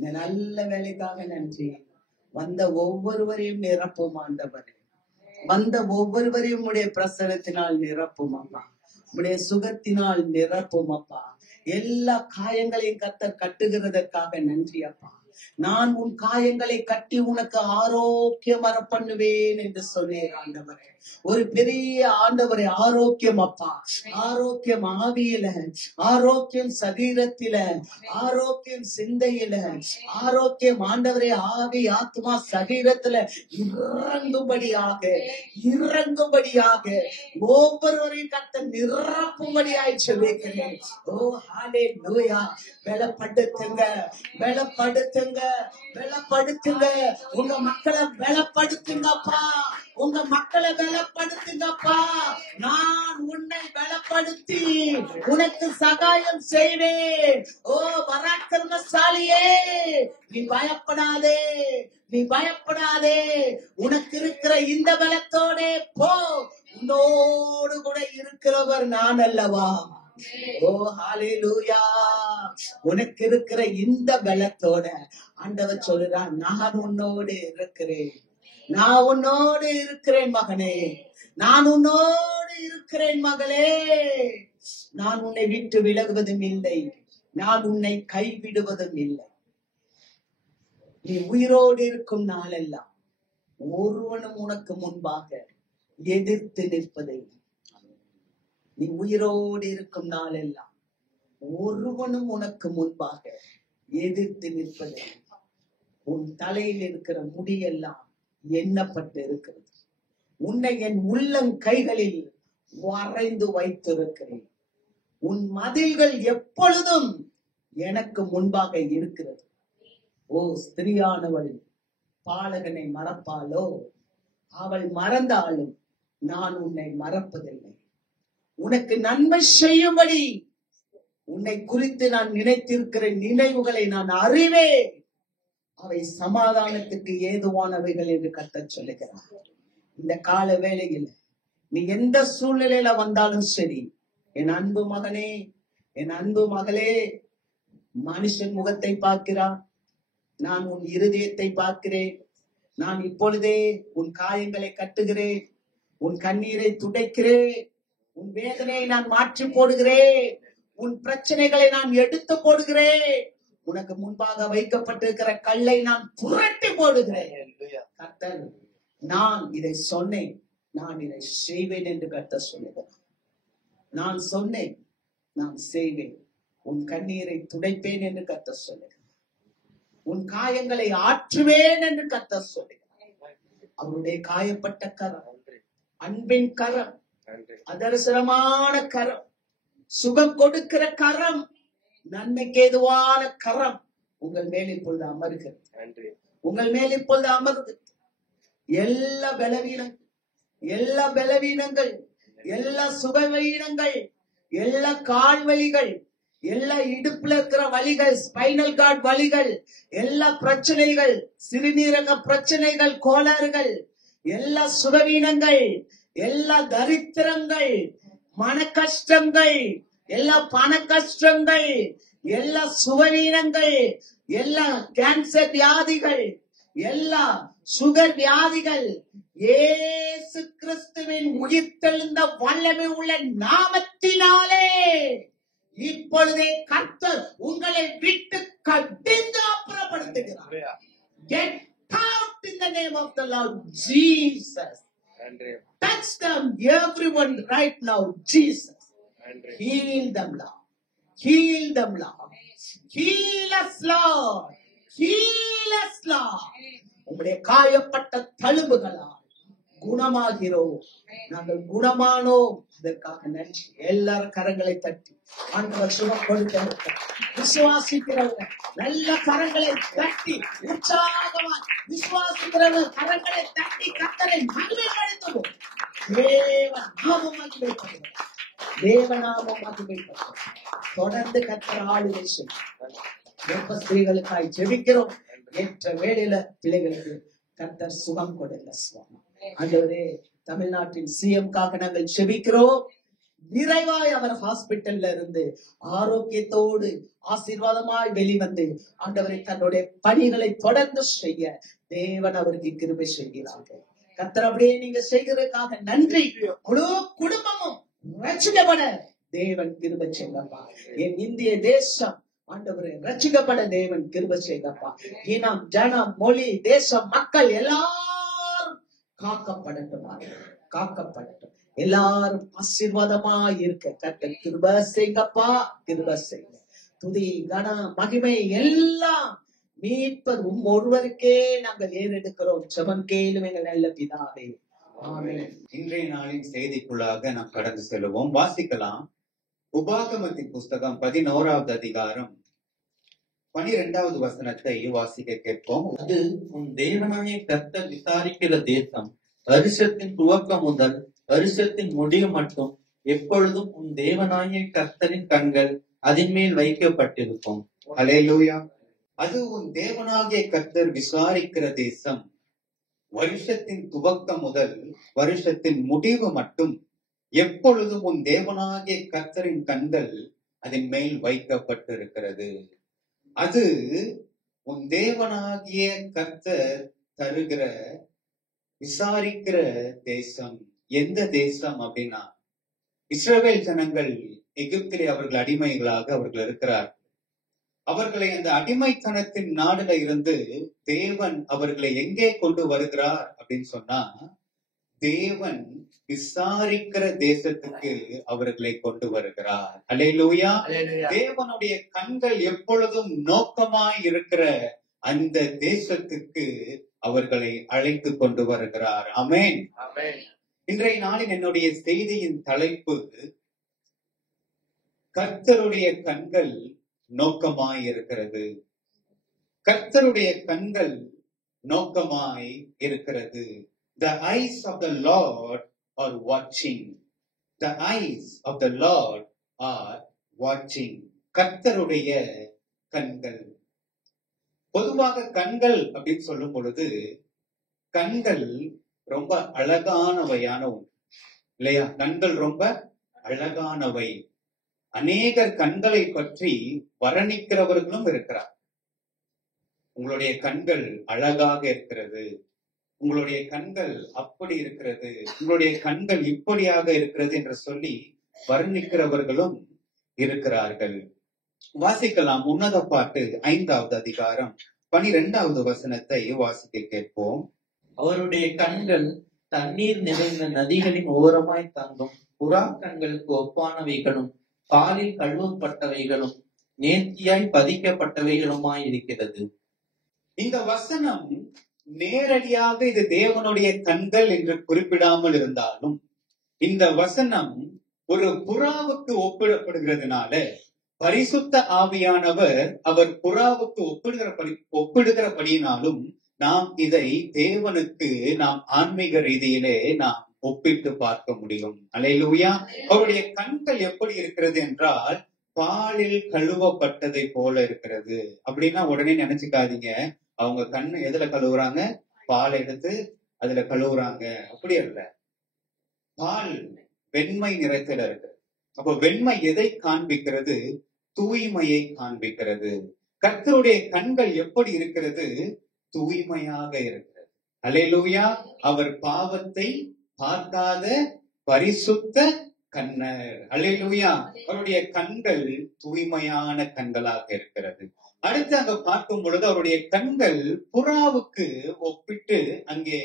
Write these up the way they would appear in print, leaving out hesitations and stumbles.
இந்த நல்ல வேலைக்காக நன்றி. வந்த ஒவ்வொருவரையும் நிரப்பும் ஆண்டவரே. வந்த ஒவ்வொருவரையும் உடைய பிரசனத்தினால் நிரப்பும் அப்பா. உடைய சுகத்தினால் நிரப்பும் அப்பா. எல்லா காயங்களையும் கர்த்தர் கட்டுகிறதற்காக நன்றி அப்பா. நான் உன் காயங்களை கட்டி உனக்கு ஆரோக்கியம் வர பண்ணுவேன் என்று சொன்னேன் ஆண்டவரே. ஒரு பெரிய ஆண்டவரே ஆரோக்கியம் அப்பா. ஆரோக்கியம் ஆவியில, ஆரோக்கியம் சரீரத்தில, ஆரோக்கியம் சிந்தையில, ஆரோக்கியம் ஆண்டவரே ஆவி ஆத்மா சரீரத்துல இறங்கும்படியாக ஒவ்வொருவரையும் கர்த்தர் நிரப்பும்படியாய் சொல்லிக்கிறேன். ஓ ஹல்லேலூயா. பலப்படுத்துங்க, பலப்படுத்துங்க, பலப்படுத்துங்க. உங்க மக்களை பலப்படுத்துங்கப்பா. உங்க மக்களை பலப்படுத்துங்கப்பா. நான் உன்னை பலப்படுத்தி உனக்கு சகாயம் செய்வேன். ஓ பராக்கிரமசாலியே, நீ பயப்படாதே, நீ பயப்படாதே. உனக்கு இருக்கிற இந்த பலத்தோட போ. உன்னோடு கூட இருக்கிறவர் நான் அல்லவா. ஓ ஹல்லேலூயா. உனக்கு இருக்கிற இந்த பலத்தோட ஆண்டவர் சொல்றான், நான் உன்னோடு இருக்கிறேன், நான் உன்னோடு இருக்கிறேன் மகனே, நான் உன்னோடு இருக்கிறேன் மகளே. நான் உன்னை விட்டு விலகுவதும் இல்லை, நான் உன்னை கைவிடுவதும் இல்லை. நீ உயிரோடு இருக்கும் நாளெல்லாம் ஒருவனும் உனக்கு முன்பாக எதிர்த்து நிற்பதை, நீ உயிரோடு இருக்கும் நாளெல்லாம் ஒருவனும் உனக்கு முன்பாக எதிர்த்து நிற்பதை, உன் தலையில் இருக்கிற முடியெல்லாம் எண்ணப்பட்டு இருக்கிறது. உன்னை என் உள்ளம் கைகளில் வரைந்து வைத்திருக்கிறேன். உன் மதில்கள் எப்பொழுதும் எனக்கு முன்பாக இருக்கிறது. ஓ ஸ்திரியானவள் பாலகனை மறப்பாளோ? அவள் மறந்தாலும் நான் உன்னை மறப்பதில்லை. உனக்கு நன்மை செய்யும்படி உன்னை குறித்து நான் நினைத்திருக்கிற நினைவுகளை நான் அறிவேன். அவை சமாதானத்துக்கு ஏதுவானவைகள் என்று கர்த்தர் சொல்லுகிறார். இந்த கால வேளையில் நீ எந்த சூழ்நிலையில வந்தாலும் சரி, என் அன்பு மகனே, என் அன்பு மகளே, மனுஷன் முகத்தை பார்க்கிறான், நான் உன் இருதயத்தை பார்க்கிறேன். நான் இப்பொழுதே உன் காயங்களை கட்டுகிறேன், உன் கண்ணீரை துடைக்கிறேன், உன் வேதனையை நான் மாற்றி போடுகிறேன், உன் பிரச்சனைகளை நான் எடுத்து போடுகிறேன், உனக்கு முன்பாக வைக்கப்பட்டிருக்கிற கல்லை நான் புரட்டி போடுகிறேன். கர்த்தர், நான் இதை சொன்னேன், நான் இதை செய்வேன் என்று கர்த்தர் சொல்லுகிறார். நான் சொன்னேன், நான் செய்வேன், உன் கண்ணீரை துடைப்பேன் என்று கர்த்தர் சொல்லுகிறார். உன் காயங்களை ஆற்றுவேன் என்று கர்த்தர் சொல்லுகிறார். அவருடைய காயப்பட்ட கரம், அன்பின் கரம், அதர்சனமான கரம், சுகம் கொடுக்கிற கரம், நன்மைக்கு ஏதுவான கரம் உங்கள் மேல் இப்பொழுது அமர்கிறது. உங்கள் மேல் இப்பொழுது அமர்கிறது. எல்லா பலவீனங்கள், எல்லா சுகவீனங்கள், எல்லா கால் வலிகள், எல்லா இடுப்புல இருக்கிற வலிகள், ஸ்பைனல் கார்டு வலிகள், எல்லா பிரச்சனைகள், சிறுநீரக பிரச்சனைகள், கோளாறுகள், எல்லா சுகவீனங்கள், எல்லா தரித்திரங்கள், மன கஷ்டங்கள், எல்லா பண கஷ்டங்கள், எல்லா சுகவீனங்கள், எல்லா கேன்சர் வியாதிகள், எல்லா சுகர் வியாதிகள், இயேசு கிறிஸ்துவின் உயிர்த்தெழுந்த வல்லமை உள்ள நாமத்தினாலே இப்பொழுதே கர்த்தர் உங்களை விட்டு கடிந்து அப்புறப்படுத்துகிறார். Get out in the name of the Lord Jesus. Touch them, everyone right now, Jesus. Heal them, Lord. Heal them, Lord. Heal us, Lord. Heal us, Lord. உம்முடைய காயப்பட்ட தழும்புகளால் குணமாகிறோம். நாங்கள் குணமானோம். அதற்காக நன்றி. எல்லாரும் கரங்களை தட்டி ஆண்டவர் சுகம் கொடுக்க விசுவாசிக்கிறவங்க நல்ல கரங்களை தட்டி உற்சாகமா விசுவாசிக்கிறவங்க கரங்களை தட்டி கர்த்தரை மகிமைப்படுத்துவோம். தேவநாமம் மகிமைப்படுத்தும். தேவநாமம் மகிமைப்படுத்தும். தொடர்ந்து கர்த்தர் ஆளுகை செய்யும். ஸ்திரீகளுக்காய் ஜெபிக்கிறோம். ஏற்ற வேளையில பிள்ளைகளுக்கு கர்த்தர் சுகம் கொடுங்க சுவாமி. ஆண்டவரே, தமிழ்நாட்டின் சிஎம்காக நாங்கள் ஜெபிக்கிறோம். நிறைவாய் அவர் ஹாஸ்பிட்டல்ல இருந்து ஆரோக்கியத்தோடு ஆசீர்வாதமாய் வெளிவந்து ஆண்டவரை தன்னுடைய பணிகளை தொடர்ந்து செய்ய தேவன் அவருக்கு கிருபை செய்கிறார்கள். கர்த்தர் அப்படியே நீங்க செய்கிறதுக்காக நன்றி. முழு குடும்பமும் ரட்சிக்கப்பட தேவன் கிருபை செய்யப்பா. என் இந்திய தேசம் ஆண்டவரே ரட்சிக்கப்பட தேவன் கிருபை செய்யப்பா. இனம், ஜனம், மொழி, தேசம், மக்கள் எல்லாரும் காக்கப்படட்டும், காக்கப்படட்டும். எல்லாரும் ஆசீர்வாதமா இருக்க கர்த்தர் கிருபை செய்யப்பா, கிருபை செய்ய. துதி, கனம், மகிமை எல்லாம் மீட்பர் ஒருவருக்கே நாங்கள் ஏறெடுக்கிறோம். ஜெபம் கேளும் எங்கள் நல்ல பிதாவே, ஆமென். இன்றைய நாளின் செய்திக்குள்ளாக நாம் கடந்து செல்வோம். வாசிக்கலாம். உபாகமத்தின் புஸ்தகம் 11வது அதிகாரம் 12வது வசனத்தை வாசிக்க கேட்போம். அது உன் தேவனாய கர்த்தர் விசாரிக்கிற தேசம், வருஷத்தின் துவக்கம் முதல் வருஷத்தின் முடிவு மட்டும் எப்பொழுதும் உன் தேவனாய கர்த்தரின் கண்கள் அதன் மேல் வைக்கப்பட்டிருக்கும். அல்லேலூயா. அது உன் தேவனாகிய கர்த்தர் விசாரிக்கிற தேசம், வருஷத்தின் துவக்கம் முதல் வருஷத்தின் முடிவு மட்டும் எப்பொழுதும் உன் தேவனாகிய கர்த்தரின் கண்கள் அதன் மேல் வைக்கப்பட்டிருக்கிறது. அது உன் தேவனாகிய கர்த்தர் தருகிற விசாரிக்கிற தேசம். எந்த தேசம் அப்படின்னா, இஸ்ரவேல் ஜனங்கள் எகிப்திலே அவர்கள் அடிமைகளாக அவர்கள் இருக்கிறார். அவர்களை அந்த அடிமைத்தனத்தின் நாடுல இருந்து தேவன் அவர்களை எங்கே கொண்டு வருகிறார் அப்படின்னு சொன்னா, தேவன் விசாரிக்கிற தேசத்துக்கு அவர்களை கொண்டு வருகிறார். அல்லேலூயா. தேவனுடைய கண்கள் எப்பொழுதும் நோக்கமாய் இருக்கிற அந்த தேசத்துக்கு அவர்களை அழைத்து கொண்டு வருகிறார். ஆமென். இன்றைய நாளின் என்னுடைய செய்தியின் தலைப்பு, கர்த்தருடைய கண்கள் நோக்கமாய் இருக்கிறது. கர்த்தருடைய கண்கள் நோக்கமாய் இருக்கிறது. The eyes of the Lord are watching. The eyes of the Lord are watching. கர்த்தருடைய கண்கள். பொதுவாக கண்கள் அப்படின்னு சொல்லும் பொழுது, கண்கள் ரொம்ப அழகானவையான ஒன்று இல்லையா? கண்கள் ரொம்ப அழகானவை. அநேகர் கண்களை பற்றி வர்ணிக்கிறவர்களும் இருக்கிறார். உங்களுடைய கண்கள் அழகாக இருக்கிறது, உங்களுடைய கண்கள் அப்படி இருக்கிறது, உங்களுடைய கண்கள் இப்படியாக இருக்கிறது என்று சொல்லி வர்ணிக்கிறவர்களும் இருக்கிறார்கள். வாசிக்கலாம். உன்னத பாட்டு 5வது அதிகாரம் 12வது வசனத்தை வாசிக்க கேட்போம். அவருடைய கண்கள் தண்ணீர் நிறைந்த நதிகளின் ஓரமாய் தங்கும் புறா கண்களுக்கு ஒப்பானவைகளும் பாலில் கழுவப்பட்டவைகளும் நேர்த்தியாய் பதிக்கப்பட்டவைகளுமாய் இருக்கிறது. இந்த வசனம் நேரடியாக இது தேவனுடைய கண்கள் என்று குறிப்பிடாமல் இருந்தாலும், இந்த வசனம் ஒரு புறாவுக்கு ஒப்பிடப்படுகிறதுனால, பரிசுத்த ஆவியானவர் அவர் புறாவுக்கு ஒப்பிடுகிறபடியினாலும் நாம் இதை தேவனுக்கு நாம் ஆன்மீக ரீதியிலே நாம் ஒப்பிட்டு பார்க்க முடியும். அல்லேலூயா. அவருடைய கண்கள் எப்படி இருக்கிறது என்றால், பாலில் கழுவப்பட்டதை போல இருக்கிறது. அப்படின்னா உடனே நினைச்சுக்காதீங்க, அவங்க கண்ணு எதுல கழுவுறாங்க? பால் எடுத்து அதுல கழுவுறாங்க. அப்படி அல்ல. பால் வெண்மை நிறத்துல இருக்கு. அப்ப வெண்மை எதை காண்பிக்கிறது? தூய்மையை காண்பிக்கிறது. கர்த்தருடைய கண்கள் எப்படி இருக்கிறது? தூய்மையாக இருக்கிறது. அல்லேலூயா. அவர் பாவத்தை பார்க்காத பரிசுத்த கண்ணர். அல்லேலூயா. அவருடைய கண்கள் தூய்மையான கண்களாக இருக்கிறது. அடுத்து அங்க பார்க்கும் பொழுது அவருடைய கண்கள் புறாவுக்கு ஒப்பிட்டு அங்கே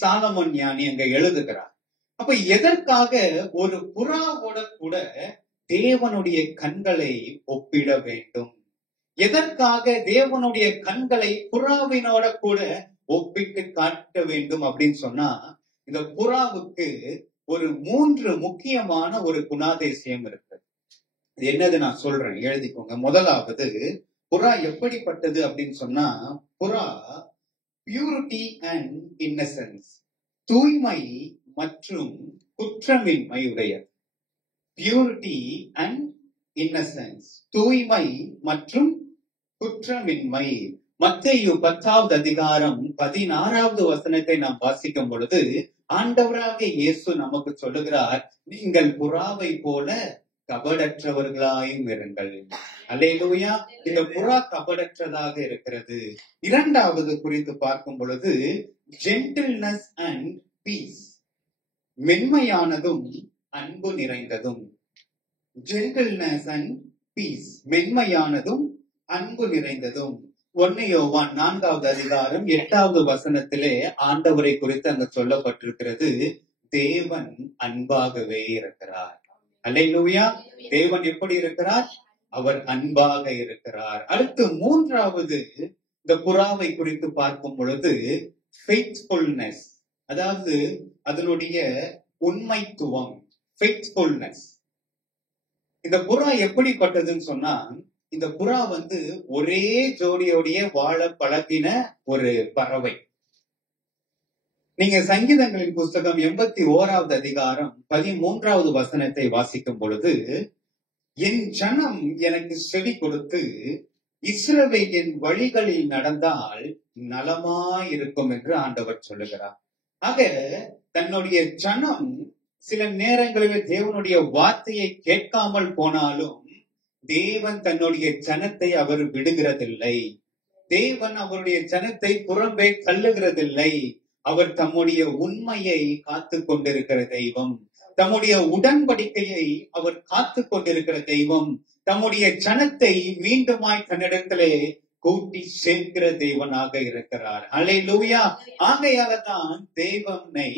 சாலமோன் ஞானி அங்க எழுதுகிறார். அப்ப எதற்காக ஒரு புறாவோட கூட தேவனுடைய கண்களை ஒப்பிட வேண்டும்? எதற்காக தேவனுடைய கண்களை புறாவினோட கூட ஒப்பிட்டு காட்ட வேண்டும் அப்படின்னு சொன்னா, இந்த புறாவுக்கு ஒரு 3 முக்கியமான ஒரு குணாதிசயம் இருக்கு. இது என்னது நான் சொல்றேன், எழுதிக்கோங்க. முதலாவது, புறா எப்படிப்பட்டது அப்படின்னு சொன்னா, புறா பியூரிட்டி அண்ட் இன்னசென்ஸ், தூய்மை மற்றும் குற்றமின்மை உடையது. பியூரிட்டி அண்ட் இன்னசென்ஸ், தூய்மை மற்றும் குற்றமின்மை. மத்தேயு 10வது அதிகாரம் 16வது வசனத்தை நாம் வாசிக்கும் பொழுது, ஆண்டவராக இயேசு நமக்கு சொல்லுகிறார், நீங்கள் புறாவை போல கபடற்றவர்களாயும் இருங்கள். அல்லேலூயா. இந்த புறா கபடற்றதாக இருக்கிறது. இரண்டாவது குறித்து பார்க்கும் பொழுது ஜென்டில்னஸ் அண்ட் பீஸ், மென்மையானதும் அன்பு நிறைந்ததும். ஜென்டில்னஸ் அண்ட் பீஸ், மென்மையானதும் அன்பு நிறைந்ததும். 1 யோவான் 4வது அதிகாரம் 8வது வசனத்திலே ஆண்டவரை குறித்து அங்க சொல்லப்பட்டிருக்கிறது, தேவன் அன்பாகவே இருக்கிறார். அல்லேலூயா. தேவன் எப்படி இருக்கிறார்? அவர் அன்பாக இருக்கிறார். அடுத்து மூன்றாவது இந்த புறாவை குறித்து பார்க்கும் பொழுது ஃபெய்த்ஃபுல்னஸ், அதாவது அதனுடைய உண்மைத்துவம், ஃபெய்த்ஃபுல்னஸ். இந்த புறா எப்படிப்பட்டதுன்னு சொன்னா, இந்த புறா ஒரே ஜோடியோடைய வாழ பழகின ஒரு பறவை. நீங்க சங்கீதங்களின் புஸ்தகம் 81வது அதிகாரம் 13வது வசனத்தை வாசிக்கும் பொழுது, என் ஜனம் எனக்கு செவி கொடுத்து இஸ்ரவேலின் வழிகளில் நடந்தால் நலமாயிருக்கும் என்று ஆண்டவர் சொல்லுகிறார். ஆக தன்னுடைய ஜனம் சில நேரங்களில் தேவனுடைய வார்த்தையை கேட்காமல் போனாலும் தேவன் தன்னுடைய ஜனத்தை அவர் விடுகிறதில்லை. தேவன் அவருடைய ஜனத்தை புறம்பே தள்ளுகிறதில்லை. அவர் தம்முடைய உண்மையை காத்து கொண்டிருக்கிற தெய்வம், தம்முடைய உடன்படிக்கையை அவர் காத்து கொண்டிருக்கிற தெய்வம், தம்முடைய ஜனத்தை மீண்டுமாய் தன்னிடத்திலே கூட்டி சேர்க்கிற தேவனாக இருக்கிறார். அல்லேலூயா. ஆகையால்தான் தேவனை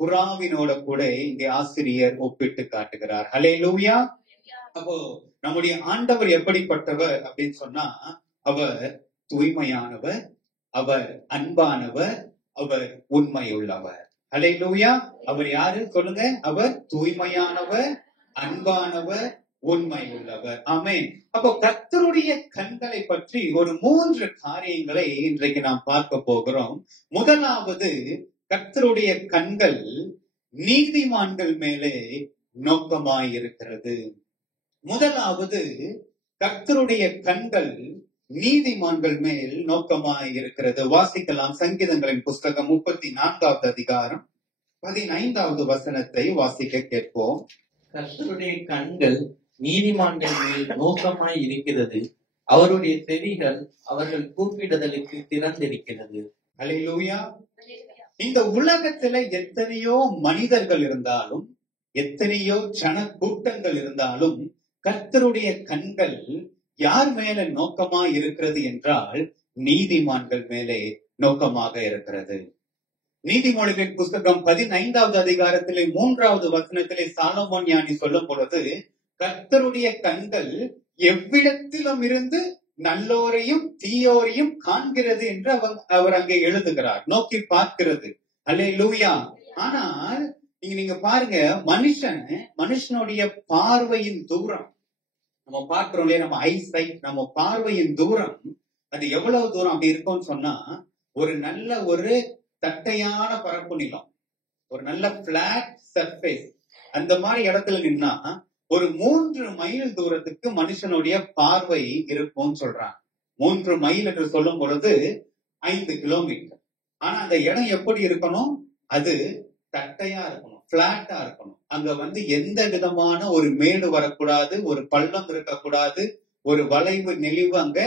புறாவினோட கூட இங்கே ஆசிரியர் ஒப்பிட்டு காட்டுகிறார். அல்லேலூயா. அப்போ நம்முடைய ஆண்டவர் எப்படிப்பட்டவர் அப்படின்னு சொன்னா, அவர் தூய்மையானவர், அவர் அன்பானவர், அவர் உண்மையுள்ளவர். அல்லேலூயா. அவர் யாரு சொல்லுங்க? அவர் தூய்மையானவர், அன்பானவர், உண்மை உள்ளவர். ஆமென். அப்போ கர்த்தருடைய கண்களை பற்றி ஒரு 3 காரியங்களை இன்றைக்கு நாம் பார்க்க போகிறோம். முதலாவது, கர்த்தருடைய கண்கள் நீதிமான்கள் மேலே நோக்கமாயிருக்கிறது. முதலாவது, கர்த்தருடைய கண்கள் நீதிமான்கள் மேல் நோக்கமாயிருக்கிறது. வாசிக்கலாம். சங்கீதங்களின் புஸ்தகம் 34வது அதிகாரம் 15வது வசனத்தை வாசிக்க கேட்போம். கர்த்தருடைய கண்கள் நீதிமான்கள் மேல் நோக்கமாய் இருக்கிறது, அவருடைய செவிகள் அவர்கள் கூப்பிடுதலுக்கு திறந்திருக்கிறது. அல்லேலூயா. இந்த உலகத்துல எத்தனையோ மனிதர்கள் இருந்தாலும், எத்தனையோ ஜன கூட்டங்கள் இருந்தாலும், கர்த்தருடைய கண்கள் யார் மேல நோக்கமா இருக்கிறது என்றால் நீதிமான்கள் மேலே நோக்கமாக இருக்கிறது. நீதிமொழிகளின் புஸ்தகம் 15வது அதிகாரத்திலே 3வது வசனத்திலே சாலமோன் ஞானி சொல்லும் பொழுது, கர்த்தருடைய கண்கள் எவ்விடத்திலும் இருந்து நல்லோரையும் தீயோரையும் காண்கிறது என்று அவர் அங்கே எழுதுகிறார், நோக்கி பார்க்கிறது. அல்லேலூயா. ஆனால் இங்க நீங்க பாருங்க, மனுஷனுடைய பார்வையின் தூரம், நம்ம பார்க்கிறோம் இல்லையா, நம்ம ஐசைட், நம்ம பார்வையின் தூரம் அது எவ்வளவு தூரம் அப்படி இருக்கும்னு சொன்னா, ஒரு நல்ல ஒரு தட்டையான பரப்பு நிலம், ஒரு நல்ல பிளாட் சர்ஃபேஸ், அந்த மாதிரி இடத்துல நின்னா ஒரு 3 மைல் தூரத்துக்கு மனுஷனுடைய பார்வை இருக்கும்னு சொல்றாங்க. 3 மைல் என்று சொல்லும் பொழுது 5 கிலோமீட்டர். ஆனா அந்த இடம் எப்படி இருக்கணும்? அது தட்டையா இருக்கணும், பிளாட்டா இருக்கணும். அங்க எந்த விதமான ஒரு மேடு வரக்கூடாது, ஒரு பள்ளம் இருக்கக்கூடாது, ஒரு வளைவு நெளிவு அங்க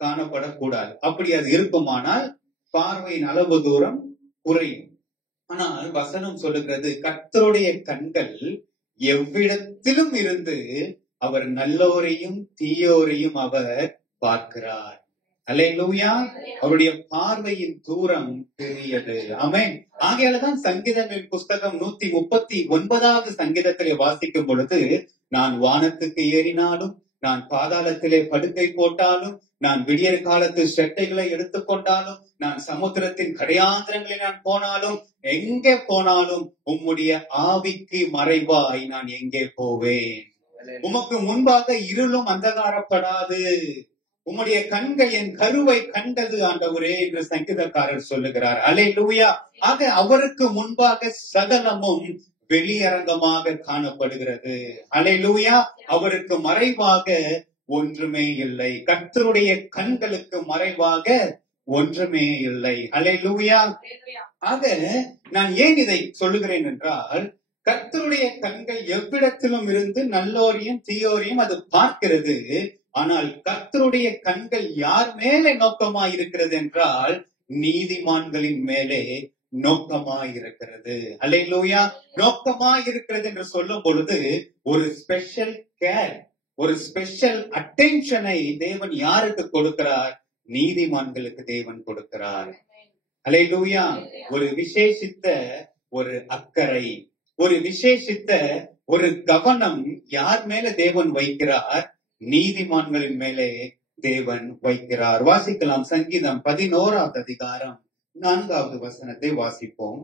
காணப்படக்கூடாது. அப்படி அது இருக்குமானால் பார்வையின் அளவு தூரம் குறையும். ஆனால் வசனம் சொல்லுகிறது, கர்த்தருடைய கண்கள் எவ்விடத்திலும் இருந்து அவர் நல்லோரையும் தீயோரையும் அவர் பார்க்கிறார். அல்லேலூயா. அவருடைய பார்வையின் தூரம் பெரியது. ஆமென். ஆகையாலதான் சங்கீதங்களின் புஸ்தகம் 139வது சங்கீதத்திலே வாசிக்கும் பொழுது, நான் வானத்துக்கு ஏறினாலும், நான் பாதாளத்திலே படுக்கை போட்டாலும், நான் விடியற் காலத்து செட்டைகளை எடுத்துக்கொண்டாலும், நான் சமுத்திரத்தின் கடையாந்திரங்களை நான் போனாலும், எங்கே போனாலும் உம்முடைய ஆவிக்கு மறைவாய் நான் எங்கே போவேன்? உமக்கு முன்பாக இருளும் அந்தகாரப்படாது, உம்முடைய கண்கள் என் கருவை கண்டது ஆண்டவரே என்று சங்கீதக்காரர் சொல்லுகிறார். அல்லேலூயா. ஆக அவருக்கு முன்பாக சகலமும் வெளியரங்கமாக காணப்படுகிறது. அல்லேலூயா. அவருக்கு மறைவாக ஒன்றுமே இல்லை. கர்த்தருடைய கண்களுக்கு மறைவாக ஒன்றுமே இல்லை. அல்லேலூயா. ஆக நான் ஏன் இதை சொல்லுகிறேன் என்றால், கர்த்தருடைய கண்கள் எவ்விடத்திலும் இருந்து நல்லோரையும் தீயோரையும் அது பார்க்கிறது. ஆனால் கர்த்தருடைய கண்கள் யார் மேலே நோக்கமாய் இருக்கிறது என்றால், நீதிமான்களின் மேலே நோக்கமாய் இருக்கிறது. அல்லேலூயா. நோக்கமாய் இருக்கிறது என்று சொல்லும் பொழுது ஒரு ஸ்பெஷல் கேர், ஒரு ஸ்பெஷல் அட்டென்ஷனை தேவன் யாருக்கு கொடுக்கிறார்? நீதிமான்களுக்கு தேவன் கொடுக்கிறார். அல்லேலூயா. ஒரு விசேஷித்த ஒரு அக்கறை, ஒரு விசேஷித்த ஒரு கவனம் யார் மேல தேவன் வைக்கிறார்? நீதிமான்களின் மேலே தேவன் வைக்கிறார். வாசிக்கலாம். சங்கீதம் 11வது அதிகாரம் 4வது வசனத்தை வாசிப்போம்.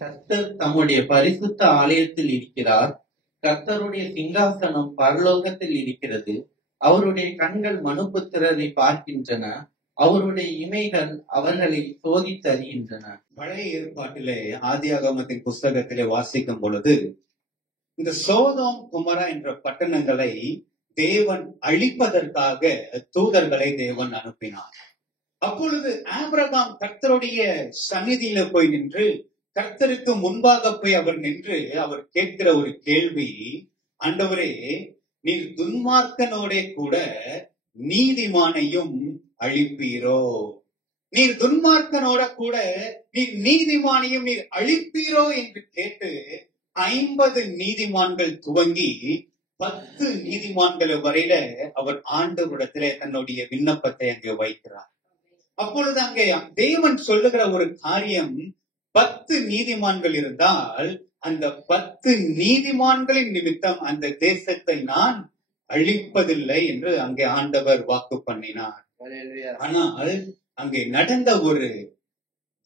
கர்த்தர் தம்முடைய பரிசுத்த ஆலயத்தில் இருக்கிறார். கர்த்தருடைய சிங்காசனம் பரலோகத்தில் இருக்கிறது. அவருடைய கண்கள் மனுபுத்திரரை பார்க்கின்றன. அவருடைய இமைகள் அவர்களை சோதித்தறிகின்றன. பழைய ஏற்பாட்டிலே ஆதியாகமத்தின் புஸ்தகத்திலே வாசிக்கும் பொழுது, இந்த சோதோம் குமரா என்ற பட்டணங்களை தேவன் அழிப்பதற்காக தூதர்களை தேவன் அனுப்பினார். அப்பொழுது ஆபிரகாம் கர்த்தருடைய சந்நிதியில போய் நின்று, கர்த்தருக்கு முன்பாக போய் அவர் நின்று அவர் கேட்கிற ஒரு கேள்வி, ஆண்டவரே, நீர் துன்மார்க்கனோட கூட நீதிமானையும் அழிப்பீரோ? நீர் துன்மார்க்கனோட கூட நீர் நீதிமானையும் நீர் அழிப்பீரோ என்று கேட்டு 50 நீதிமான்கள் துவங்கி 10 நீதிமான்கள் வரையில அவர் ஆண்டவரிடத்திலே தன்னுடைய விண்ணப்பத்தை அங்கே வைக்கிறார். அப்பொழுது அங்கே தேவன் சொல்லுகிற ஒரு காரியம், 10 நீதிமான்கள் இருந்தால் அந்த 10 நீதிமான்களின் நிமித்தம் அந்த தேசத்தை நான் அழிப்பதில்லை என்று அங்கே ஆண்டவர் வாக்கு பண்ணினார். ஆனால் அங்கே நடந்த ஒரு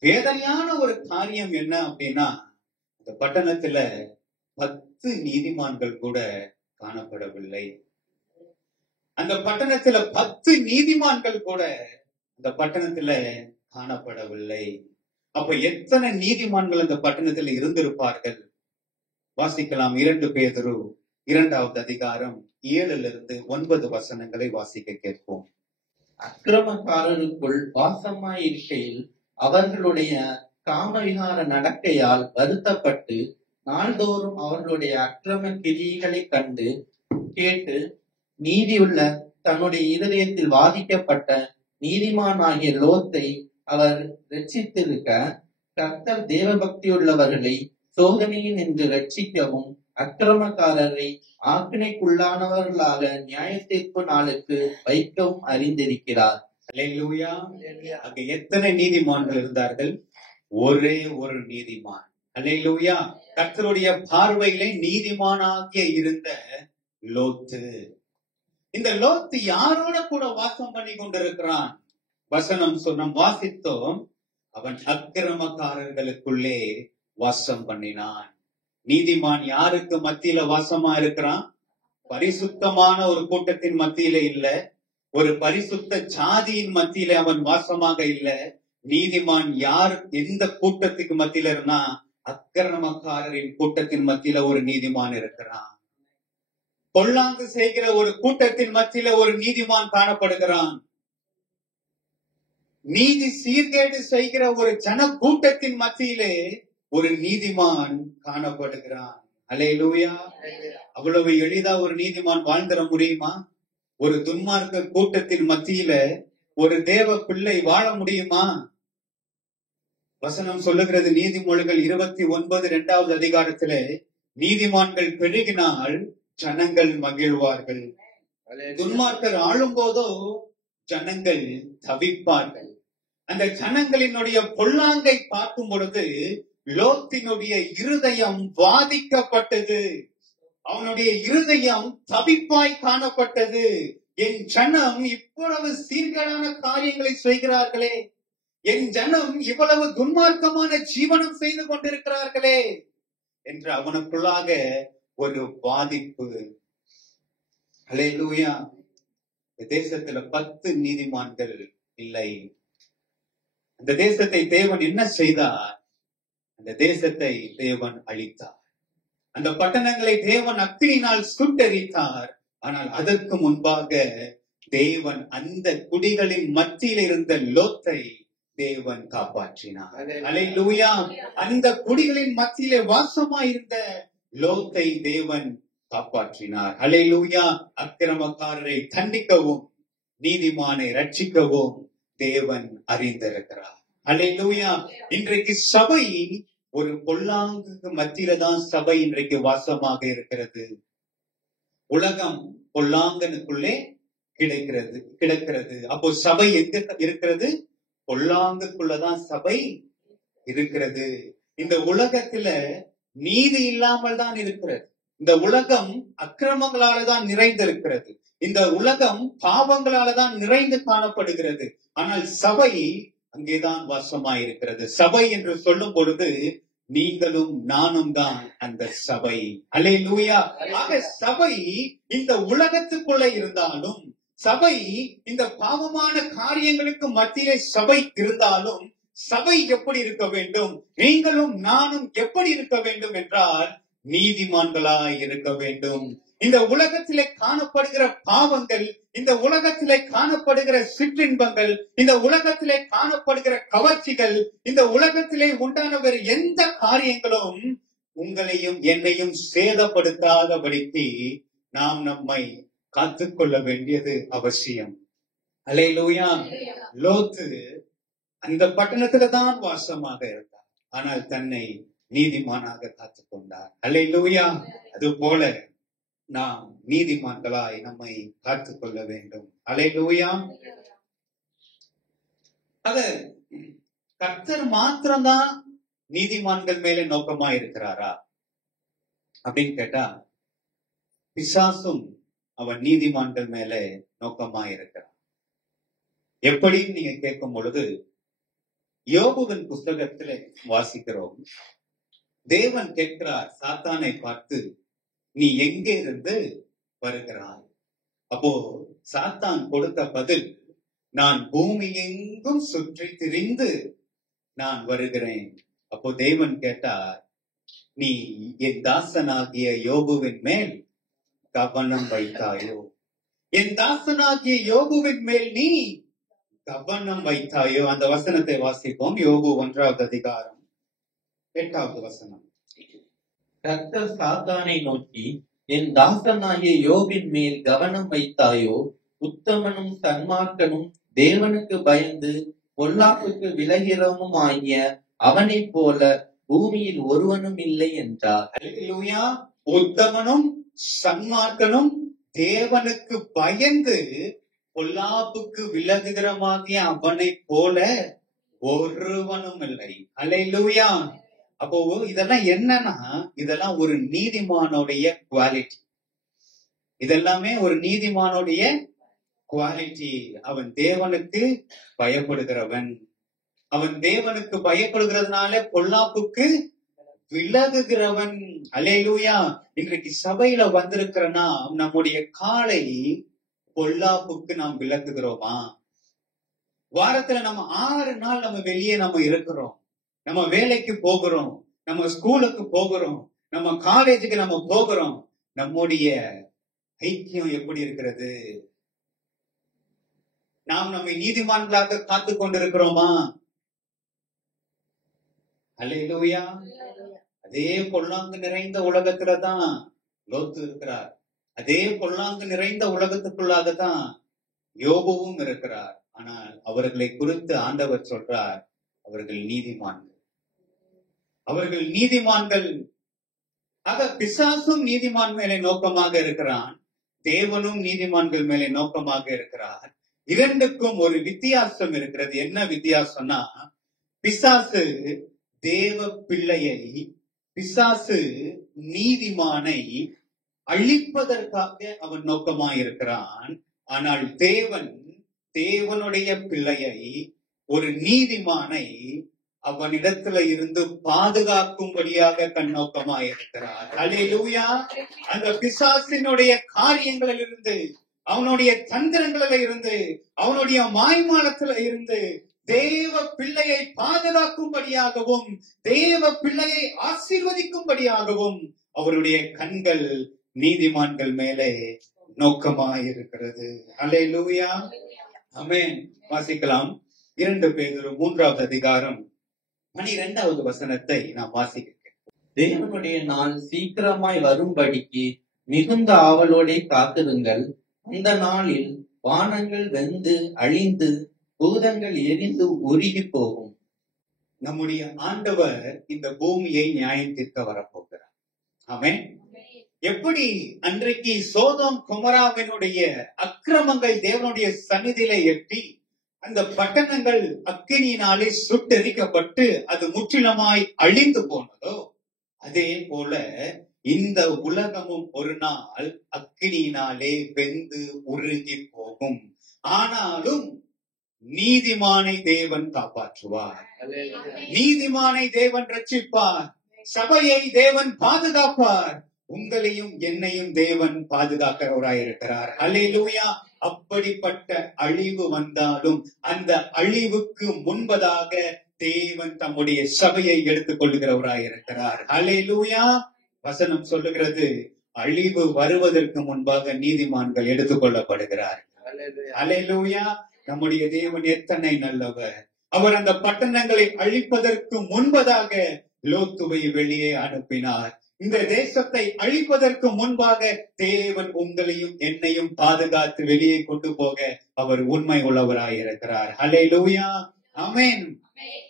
வேதனையான ஒரு காரியம் என்ன அப்படின்னா, அந்த பட்டணத்துல 10 நீதிமான்கள் கூட காணப்படவில்லை. அந்த பட்டணத்துல 10 நீதிமான்கள் கூட அந்த பட்டணத்துல காணப்படவில்லை. அப்ப எத்தனை நீதிமான்கள் அந்த பட்டணத்துல இருந்திருப்பார்கள்? வாசிக்கலாம். 2 பேதுரு 2வது அதிகாரம் 7லிருந்து 9 வசனங்களை வாசிக்க கேட்போம். அக்கிரமக்காரருக்குள் வாசமாயிருக்கையில் அவர்களுடைய காமவிகார நடக்கையால் வருத்தப்பட்டு நாள்தோறும் அவர்களுடைய அக்கிரம கிரியைகளை கண்டு கேட்டு நீதியுள்ள தன்னுடைய இருதயத்தில் வாதிக்கப்பட்ட நீதிமானாகிய லோத்தை அவர் ரட்சித்திருக்க, கர்த்தர் தேவபக்தியுள்ளவர்களை சோதனையில் நின்று ரட்சிக்கவும் அக்கிரமக்காரரை ஆக்கினைக்குள்ளானவர்களாக நியாயத்தீர்ப்பு நாளுக்கு வைக்கவும் அறிந்திருக்கிறார். அல்லேலூயா. அங்க எத்தனை நீதிமான்கள் இருந்தார்கள்? ஒரே ஒரு நீதிமான். அல்லேலூயா. கர்த்தருடைய பார்வையிலே நீதிமானாகிய இருந்த லோத்து. இந்த லோத்து யாரோட கூட வாசம் பண்ணி கொண்டிருக்கிறான்? வசனம் சொன்ன வாசித்தோம், அவன் அக்கிரமக்காரர்களுக்குள்ளே வாசம் பண்ணினான். நீதிமான் யாருக்கு மத்தியில வாசமா இருக்கிறான்? பரிசுத்தமான ஒரு கூட்டத்தின் மத்தியில இல்ல, ஒரு பரிசுத்த சாதியின் மத்தியில அவன் வாசமாக இல்ல. நீதிமான் யார் எந்த கூட்டத்துக்கு மத்தியில இருந்தா? அக்கிரமக்காரரின் கூட்டத்தின் மத்தியில ஒரு நீதிமான் இருக்கிறான். பொல்லாங்கு செய்கிற ஒரு கூட்டத்தின் மத்தியில ஒரு நீதிமான் காணப்படுகிறான். நீதி சீர்கேடு செய்கிற ஒரு ஜன கூட்டத்தின் மத்தியிலே ஒரு நீதிமான் காணப்படுகிறான். அல்லேலூயா. அவ்வளவு எளிதா ஒரு நீதிமான் வாழ்ந்துட முடியுமா? ஒரு துன்மார்க்க கூட்டத்தின் மத்தியில ஒரு தேவ பிள்ளை வாழ முடியுமா? வசனம் சொல்லுகிறது, நீதிமொழிகள் 29 2வது அதிகாரத்திலே, நீதிமான்கள் பெருகினால் ஜனங்கள் மகிழ்வார்கள். துன்மார்க்கர் ஆளும் போதோ ஜனங்கள் தவிப்பார்கள். அந்த ஜனங்களினுடைய பொல்லாங்கை பார்க்கும் பொழுது லோத்தினுடைய இருதயம் வாதிக்கப்பட்டது. அவனுடைய இருதயம் தவிப்பாய் காணப்பட்டது. என் ஜனம் இவ்வளவு சீர்கேடான காரியங்களை செய்கிறார்களே, என் ஜனம் இவ்வளவு துன்மார்க்கமான ஜீவனம் செய்து கொண்டிருக்கிறார்களே என்று அவனுக்குள்ளாக ஒரு பாதிப்பு. அல்லேலூயா. தேசத்துல 10 நீதிமான்கள் இல்லை. அந்த தேசத்தை தேவன் என்ன செய்தார்? அந்த தேசத்தை தேவன் அழித்தார். அந்த பட்டணங்களை தேவன் அக்கினியினால் சுட்டெரித்தார். ஆனால் அதற்கு முன்பாக தேவன் அந்த குடிகளின் மத்தியில் இருந்த லோத்தை தேவன் காப்பாற்றினார். அல்லேலூயா. அந்த குடிகளின் மத்தியிலே வாசமாயிருந்த லோத்தை தேவன் காப்பாற்றினார். அல்லேலூயா. அக்கிரமக்காரரை தண்டிக்கவும் நீதிமானை ரட்சிக்கவும் தேவன் அறிந்திருக்கிறார். அல்லேலூயா. இன்றைக்கு சபை ஒரு பொல்லாங்குக்கு மத்தியில தான் சபை இன்றைக்கு வாசமாக இருக்கிறது. உலகம் பொல்லாங்கனுக்குள்ளே கிடக்கிறது. அப்போ சபை எங்க இருக்கிறது? பொல்லாங்குக்குள்ளதான் சபை இருக்கிறது. இந்த உலகத்துல நீதி இல்லாமல் தான் இருக்கிறது. இந்த உலகம் அக்கிரமங்களால தான் நிறைந்திருக்கிறது. இந்த உலகம் பாவங்களால தான் நிறைந்து காணப்படுகிறது. ஆனால் சபை அங்கேதான் வாசமாயிருக்கிறது. சபை என்று சொல்லும் பொழுது நீங்களும் நானும் தான் அந்த சபை. அல்லேலூயா. ஆக சபை இந்த உலகத்துக்குள்ள இருந்தாலும், சபை இந்த பாவமான காரியங்களுக்கு மத்தியிலே சபை இருந்தாலும், சபை எப்படி இருக்க வேண்டும்? நீங்களும் நானும் எப்படி இருக்க வேண்டும் என்றால் நீதிமான்களாய் இருக்க வேண்டும். இந்த உலகத்திலே காணப்படுகிற பாவங்கள், இந்த உலகத்திலே காணப்படுகிற சிற்றின்பங்கள், இந்த உலகத்திலே காணப்படுகிற கவர்ச்சிகள், இந்த உலகத்திலே உண்டானவர் எந்த காரியங்களும் உங்களையும் என்னையும் சேதப்படுத்தாதபடிக்கு நாம் நம்மை காத்துக்கொள்ள வேண்டியது அவசியம். அல்லேலூயா. லோத்து அந்த பட்டணத்துல தான் வாசமாக இருந்தார். ஆனால் தன்னை நீதிமானாக காத்துக்கொண்டார். அல்லேலூயா. அது போல நாம் நீதிமான்களாய் நம்மை காத்துக்கொள்ள வேண்டும். அல்லேலூயா. அத கர்த்தர் மாத்திரம்தான் நீதிமான்கள் மேல நோக்கமா இருக்கிறாரா அப்படின்னு கேட்டா, பிசாசும் அவன் நீதிமான்கள் மேல நோக்கமா இருக்கிறான். எப்படின்னு நீங்க கேட்கும் பொழுது, யோபுவின் புஸ்தகத்திலே வாசிக்கிறோம். தேவன் கேட்கிறார் சாத்தானை பார்த்து, நீ எங்கே இருந்து வருகிறாய்? அப்போ சாத்தான் கொடுத்த பதில், நான் பூமி எங்கும் சுற்றி திரிந்து நான் வருகிறேன். அப்போ தேவன் கேட்டார், நீ என் தாசனாகிய யோபுவின் மேல் கவனம் வைத்தாயோ? என் தாசனாகிய யோபுவின் மேல் நீ கவனம் வைத்தாயோ? அந்த வசனத்தை வாசிப்போம். யோபு 1வது அதிகாரம் 8வது வசனம். கர்த்தர் சாத்தானை நோக்கி, என் தாசனாகிய யோபின் மேல் கவனம் வைத்தாயோ? உத்தமனும் சன்மார்க்கனும் தேவனுக்கு பயந்து பொல்லாப்புக்கு விலகிறவனும் ஆகிய அவனைப் போல பூமியில் ஒருவனும் இல்லை என்றார். அல்லேலூயா. உத்தமனும் சன்மார்க்கனும் தேவனுக்கு பயந்து பொல்லாப்புக்கு விலகுகிறமாகிய அவனைப் போல ஒருவனும் இல்லை. அல்லேலூயா. அப்போ இதெல்லாம் என்னன்னா, இதெல்லாம் ஒரு நீதிமானுடைய குவாலிட்டி. இதெல்லாமே ஒரு நீதிமானுடைய குவாலிட்டி. அவன் தேவனுக்கு பயப்படுகிறவன். அவன் தேவனுக்கு பயப்படுகிறதுனால பொல்லாப்புக்கு விலகுகிறவன். அல்லேலூயா. இன்றைக்கு சபையில வந்திருக்கிற நாம் நம்முடைய காலை பொல்லாப்புக்கு நாம் விலகுகிறோமா? வாரத்துல நம்ம 6 நாள் நம்ம வெளியே நம்ம இருக்கிறோம். நம்ம வேலைக்கு போகிறோம், நம்ம ஸ்கூலுக்கு போகிறோம், நம்ம காலேஜுக்கு நம்ம போகிறோம். நம்முடைய ஐக்கியம் எப்படி இருக்கிறது? நாம் நம்மை நீதிமான்களாக காத்து கொண்டிருக்கிறோமா? அல்லேலூயா. அதே பொல்லாங்கு நிறைந்த உலகத்துலதான் லோத்து இருக்கிறார். அதே பொல்லாங்கு நிறைந்த உலகத்துக்குள்ளாகத்தான் யோபுவும் இருக்கிறார். ஆனால் அவர்களை குறித்து ஆண்டவர் சொல்றார், அவர்கள் நீதிமான்கள். அவர்கள் நீதிமான்கள். ஆக பிசாசும் நீதிமான் மேலே நோக்கமாக இருக்கிறான், தேவனும் நீதிமான்கள் மேலே நோக்கமாக இருக்கிறார். இரண்டுக்கும் ஒரு வித்தியாசம் இருக்கிறது. என்ன வித்தியாசம்னா, பிசாசு தேவ பிள்ளையை, பிசாசு நீதிமானை அழிப்பதற்காக அவன் நோக்கமாயிருக்கிறான். ஆனால் தேவன் தேவனுடைய பிள்ளையை, ஒரு நீதிமானை அவனிடத்துல இருந்து பாதுகாக்கும்படியாக கண்ணோக்கமாயிருக்கிறார். அல்லேலூயா. அந்த பிசாசினுடைய காரியங்களில் இருந்து, அவனுடைய தந்திரங்களில இருந்து, அவனுடைய மாய்மாலத்துல இருந்து தேவ பிள்ளையை பாதுகாக்கும்படியாகவும் தேவ பிள்ளையை ஆசீர்வதிக்கும்படியாகவும் அவருடைய கண்கள் நீதிமான்கள் மேலே நோக்கமாயிருக்கிறது. அல்லேலூயா. ஆமென். வாசிக்கலாம். 2 பேதுரு 3வது அதிகாரம் 12வது வசனத்தை நாம் வாசிக்கிறேன். தேவனுடைய நாள் சீக்கிரமாய் வரும்படிக்கு மிகுந்த ஆவலோடே காத்திருங்கள். அந்த நாளில் வானங்கள் வெந்து அழிந்து பூதங்கள் எரிந்து உருகி போகும். நம்முடைய ஆண்டவர் இந்த பூமியை நியாயம் தீர்க்க வரப்போகிறார். ஆமென். எப்படி அன்றைக்கு சோதோம் கொமோராவினுடைய அக்கிரமங்கள் தேவனுடைய சந்நிதியிலே எட்டி அந்த பட்டணங்கள் அக்கினியினாலே சுட்டெரிக்கப்பட்டு அது முற்றிலுமாய் அழிந்து போனதோ, அதே போல இந்த உலகமும் ஒரு நாள் அக்கினியினாலே வெந்து உருகி போகும். ஆனாலும் நீதிமானை தேவன் காப்பாற்றுவார், நீதிமானை தேவன் ரட்சிப்பார், சபையை தேவன் பாதுகாப்பார், உங்களையும் என்னையும் தேவன் பாதுகாக்கிறவராயிருக்கிறார். அல்லேலூயா. அப்படிப்பட்ட அழிவு வந்தாலும் அந்த அழிவுக்கு முன்பதாக தேவன் தம்முடைய சபையை எடுத்துக் கொள்ளுகிறவராயிருக்கிறார். அல்லேலூயா. வசனம் சொல்லுகிறது, அழிவு வருவதற்கு முன்பாக நீதிமான்கள் எடுத்துக் கொள்ளப்படுகிறார்கள். அல்லேலூயா. நம்முடைய தேவன் எத்தனை நல்லவர். அவர் அந்த பட்டணங்களை அழிப்பதற்கு முன்பதாக லோத்துவை வெளியே அனுப்பினார். இந்த தேசத்தை அழிப்பதற்கு முன்பாக தேவன் உங்களையும் என்னையும் பாதுகாத்து வெளியே கொண்டு போக அவர் உண்மை உள்ளவராயிருக்கிறார். அல்லேலூயா. ஆமென்.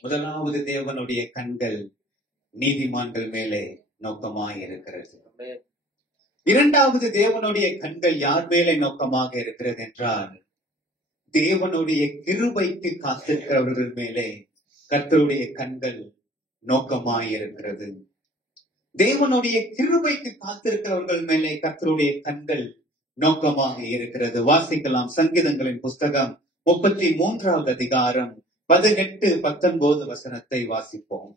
முதலாவது தேவனுடைய கண்கள் நீதிமான்கள் மேலே நோக்கமாக இருக்கிறது. இரண்டாவது தேவனுடைய கண்கள் யார் மேலே நோக்கமாக இருக்கிறது என்றால், தேவனுடைய கிருபைக்கு காத்திருக்கிறவர்கள் மேலே கர்த்தருடைய கண்கள் நோக்கமாயிருக்கிறது. தேவனுடைய கிருபைக்கு காத்திருக்கிறவர்கள் மேலே கர்த்தருடைய கண்கள் நோக்கமாக இருக்கிறது. வாசிக்கலாம். சங்கீதங்களின் புஸ்தகம் 33வது அதிகாரம் 18, 19 வசனத்தை வாசிப்போம்.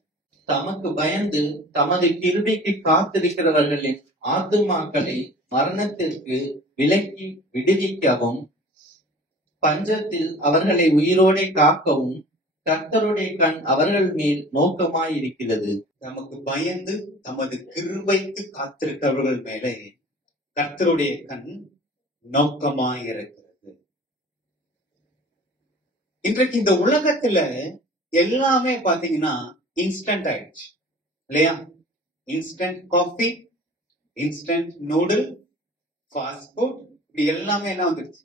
தமக்கு பயந்து தமது கிருபைக்கு காத்திருக்கிறவர்களின் ஆத்துமாக்களை மரணத்திற்கு விலக்கி விடுவிக்கவும், பஞ்சத்தில் அவர்களை உயிரோடே காக்கவும் கர்த்தருடைய கண் அவர்கள் மேல் நோக்கமாயிருக்கிறது. நமக்கு பயந்து தமது கிருபைக்கு காத்திருக்கிறவர்கள் மேலே கர்த்தருடைய கண் நோக்கமாயிருக்கிறது. இன்றைக்கு இந்த உலகத்துல எல்லாமே பாத்தீங்கன்னா இன்ஸ்டன்ட் ஆயிடுச்சு இல்லையா? Instant coffee, instant noodle, fast food, இப்படி எல்லாமே என்ன வந்துருச்சு?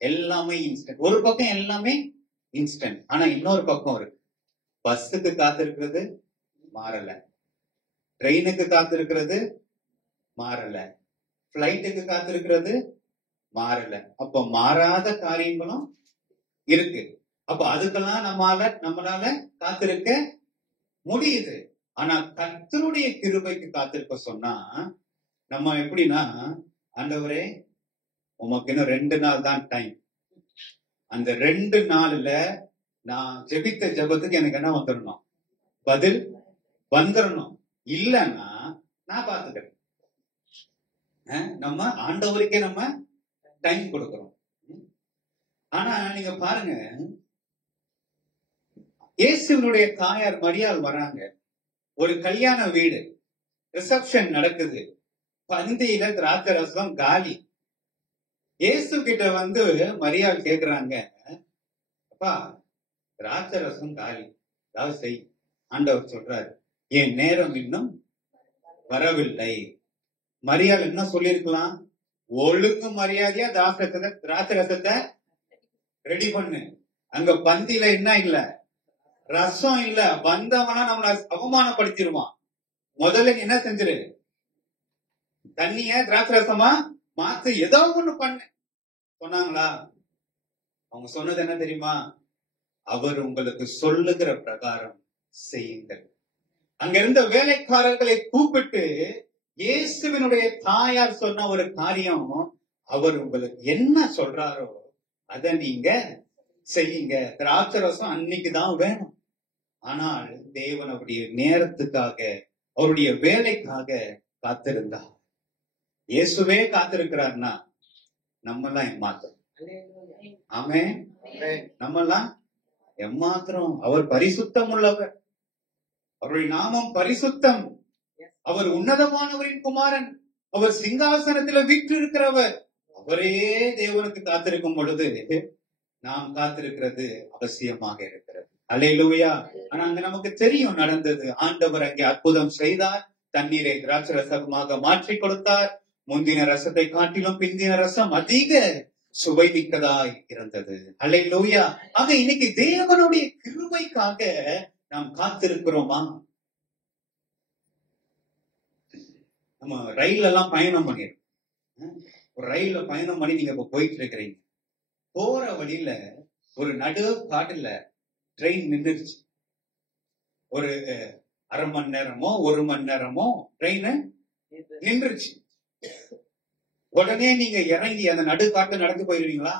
எல்லாமே இன்ஸ்டன்ட். ஒரு பக்கம் எல்லாமே இன்ஸ்டன்ட், ஆனா இன்னொரு பக்கம் இருக்கு. பஸ்ஸுக்கு காத்திருக்கிறது மாறல, ட்ரெயினுக்கு காத்திருக்கிறது மாறல, பிளைட்டுக்கு காத்திருக்கிறது மாறல. அப்ப மாறாத காரியங்களும் இருக்கு. அப்ப அதுக்கெல்லாம் நம்மளால காத்திருக்க முடியுது. ஆனா கர்த்தருடைய கிருபைக்கு காத்திருக்க சொன்னா நம்ம எப்படின்னா, ஆண்டவரே உமக்கு இன்னும் 2 நாள் தான் டைம். அந்த 2 நாள்ல நான் ஜெபித்த ஜெபத்துக்கு எனக்கு என்ன வந்துடணும்? பதில் வந்துடணும். இல்லன்னா நான் பாத்துக்கிறேன். நம்ம ஆண்டவருக்கே நம்ம டைம் கொடுக்கிறோம். ஆனா நீங்க பாருங்க, இயேசுவினுடைய தாயார் மரியாள் வராங்க. ஒரு கல்யாண வீடு, ரிசப்ஷன் நடக்குது. பந்தியில திராட்சை ரசம் காலி. இயேசு கிட்ட வந்து மரியாள் கேக்குறாங்க, அப்பா திராட்சை ரசம் காலி, ஏதாவது செய். ஆண்டவர் சொல்றாரு, என் நேரம் இன்னும் வரவில்லை. மரியாள் என்ன சொல்லிருக்கலாம்? ஒழுங்கு மரியாதையா திராட்சை ரசத்தை ரெடி பண்ணு. அங்க பந்தியில என்ன இல்ல? ரசம் இல்ல. வந்தவனா நம்மள அவமானப்படுத்திடுவான். முதல்ல நீ என்ன செஞ்சிரு? தண்ணிய திராட்சை ரசமா மாத்து, ஏதோ ஒண்ணு பண்ணு சொன்னாங்களா? அவங்க சொன்னது என்ன தெரியுமா? அவர் உங்களுக்கு சொல்லுகிற பிரகாரம் செய்யுங்கள். அங்க இருந்த வேலைக்காரர்களை கூப்பிட்டு இயேசுவினுடைய தாயார் சொன்ன ஒரு காரியம், அவர் உங்களுக்கு என்ன சொல்றாரோ அத நீங்க செய்யுங்க. திராட்சை ரசம் அன்னைக்குதான் வேணும். ஆனால் தேவன் அவருடைய நேரத்துக்காக, அவருடைய வேலைக்காக காத்திருந்தார். இயேசுவே காத்திருக்கிறார்னா நம்மெல்லாம் ஏமாத்திரம். ஆமென். நம்மெல்லாம் ஏமாத்திரம். அவர் பரிசுத்தம் உள்ளவர், அவருடைய நாமம் பரிசுத்தம், அவர் உன்னதமானவரின் குமாரன், அவர் சிங்காசனத்துல வீற்றிருக்கிறவர். அவரே தேவனுக்கு காத்திருக்கும் பொழுது நாம் காத்திருக்கிறது அவசியமாக இருக்கிறது. அல்லேலூயா. ஆனா அங்க நமக்கு தெரியும் நடந்தது. ஆண்டவர் அங்கே அற்புதம் செய்தார். தண்ணீரை திராட்சை ரசமாக மாற்றி கொடுத்தார். முந்தின ரசத்தை காட்டிலும் பிந்தின ரசம் அதிக சுவை மிக்கதாய் இருந்தது. அல்லேலூயா. ஆக இன்னைக்கு தேவனுடைய கிருபைக்காக நாம் காத்திருக்கிறோமா? நம்ம ரயில் எல்லாம் பயணம் பண்ணிருக்கோம். ஒரு ரயில்ல பயணம் பண்ணி நீங்க இப்ப போயிட்டு இருக்கிறீங்க. போற வழியில ஒரு நடு காட்டுல ட்ரெயின் நின்றுச்சு. ஒரு அரை மணி நேரமோ 1 மணி நேரமோ ட்ரெயின் நின்றுச்சு. உடனே நீங்க இறங்கி அந்த நடு காட்டுல நடந்து போயிருவீங்களா?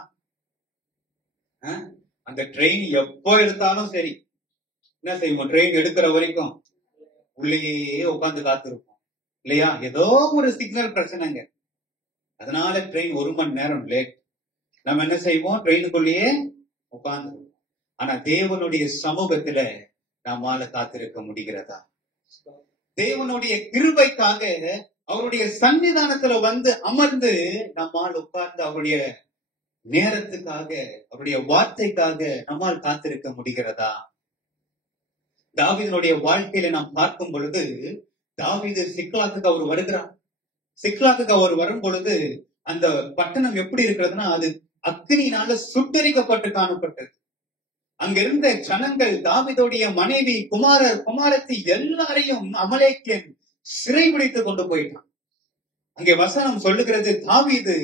அந்த ட்ரெயின் எப்போ எடுத்தாலும் சரி என்ன செய்வோம்? ட்ரெயின் எடுக்கிற வரைக்கும் உள்ளேயே உட்கார்ந்து காத்திருப்போம் இல்லையா? ஏதோ ஒரு சிக்னல் பிரச்சனைங்க, அதனால ட்ரெயின் 1 மணி நேரம் லேட். நம்ம என்ன செய்வோம்? ட்ரெயினுக்குள்ளேயே உட்கார்ந்து. ஆனா தேவனுடைய சமூகத்துல நம்மால காத்திருக்க முடிகிறதா? தேவனுடைய கிருபைக்காக அவருடைய சன்னிதானத்துல வந்து அமர்ந்து நம்மால் உட்கார்ந்து அவருடைய நேரத்துக்காக அவருடைய வார்த்தைக்காக நம்மால் காத்திருக்க முடிகிறதா? தாவீதுடைய வாழ்க்கையில நாம் பார்க்கும் பொழுது, தாவீது சிக்லாகுக்கு அவர் வருகிறார். சிக்லாகுக்கு அவர் வரும் பொழுது அந்த பட்டணம் எப்படி இருக்கிறதுனா, அது அக்னியினால சுட்டெரிக்கப்பட்டு காணப்பட்டது. அங்கிருந்த ஜனங்கள் தாவீதுடைய மனைவி, குமாரர், குமாரத்தி எல்லாரையும் அமலேக்கியன் சிறைபிடித்து கொண்டு போயிட்டான். அங்கே வசனம் சொல்லுகிறது, தாவீது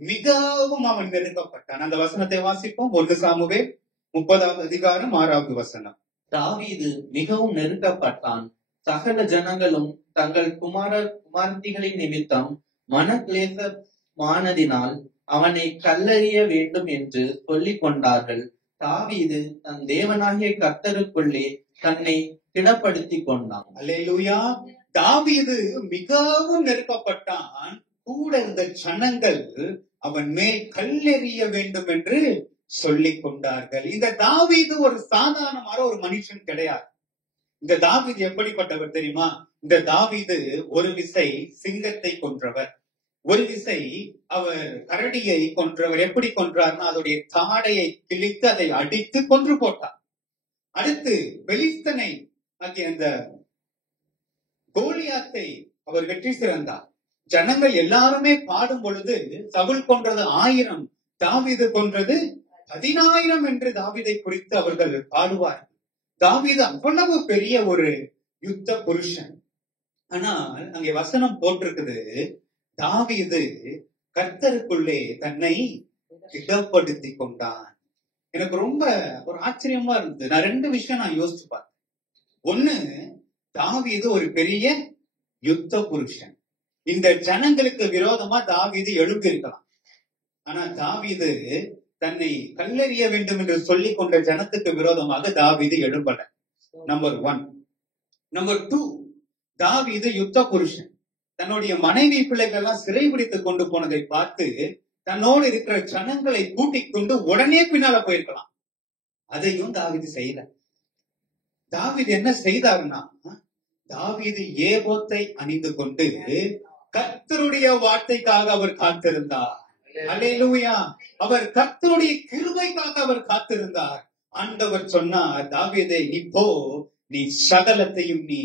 மிகவும் அவன் நெருக்கப்பட்டான். அந்த வசனத்தை வாசிப்போம். 1 சாமுவேல் 30வது அதிகாரம் 6வது வசனம். தாவீது மிகவும் நெருக்கப்பட்டான். சகல ஜனங்களும் தங்கள் குமாரத்திகளின் நிமித்தம் மனக்லேசமானதினால் அவனை கல்லெறிய வேண்டும் என்று சொல்லிக் கொண்டார்கள். தாவீது தன் தேவனாகிய கர்த்தருக்குள்ளே தன்னை திடப்படுத்திக் கொண்டான். அல்லேலூயா. தாவீது மிகவும் நெருக்கப்பட்டான். கூட இருந்த ஜனங்கள் அவன் மேல் கல்லெறிய வேண்டும் என்று சொல்லிக் கொண்டார்கள். இந்த தாவீது ஒரு சாதாரணமான ஒரு மனுஷன் கிடையாது. இந்த தாவீது எப்படிப்பட்டவர் தெரியுமா? இந்த தாவீது ஒரு விசை சிங்கத்தை கொன்றவர், ஒரு விசை அவர் கரடியை கொன்றவர். எப்படி கொன்றார்னா, அதோடைய தாடையை கிழித்து அதை அடித்து கொன்று போட்டார். அடுத்து பெலிஸ்தனை ஆகிய அந்த கோலியாத்தை அவர் வெற்றி சிறந்தார். ஜனங்கள் எல்லாருமே பாடும் பொழுது சவுல் கொன்றது 1000, தாவீது கொன்றது 10,000 என்று தாவீதை குறித்து அவர்கள் பாடுவார். தாவீது அவ்வளவு பெரிய ஒரு யுத்த புருஷன். ஆனால் அங்கே வசனம் போட்டிருக்குது, தாவீது கர்த்தருக்குள்ளே தன்னை திடப்படுத்தி கொண்டான். எனக்கு ரொம்ப ஒரு ஆச்சரியமா இருந்தது. நான் 2 விஷயம் நான் யோசிச்சு பார்த்தேன். ஒண்ணு, தாவீது ஒரு பெரிய யுத்த புருஷன். இந்த ஜனங்களுக்கு விரோதமா தாவீது எழும்பி இருக்கலாம். ஆனா தாவீது தன்னை கல்லெறிய வேண்டும் என்று சொல்லிக் கொண்ட ஜனத்துக்கு விரோதமாக தாவீது எழும்பல. நம்பர் 1. நம்பர் 2, தாவீது யுத்த புருஷன். தன்னுடைய மனைவி பிள்ளைகள் எல்லாம் சிறைபிடித்துக் கொண்டு போனதை பார்த்து தன்னோடு இருக்கிற ஜனங்களை கூட்டிக் கொண்டு உடனே பின்னால போயிருக்கலாம். அதையும் தாவீது செய்யல. தாவீது என்ன செய்தார்னா, தாவீது ஏபோத்தை அணிந்து கொண்டு கர்த்தருடைய வார்த்தைக்காக அவர் காத்திருந்தார். அல்லேலூயா. அவர் கர்த்தருடைய கிருபைக்காக அவர் காத்திருந்தார். ஆண்டவர் சொன்னார், தாவீதே நீ போ, நீ சகலத்தையும் நீ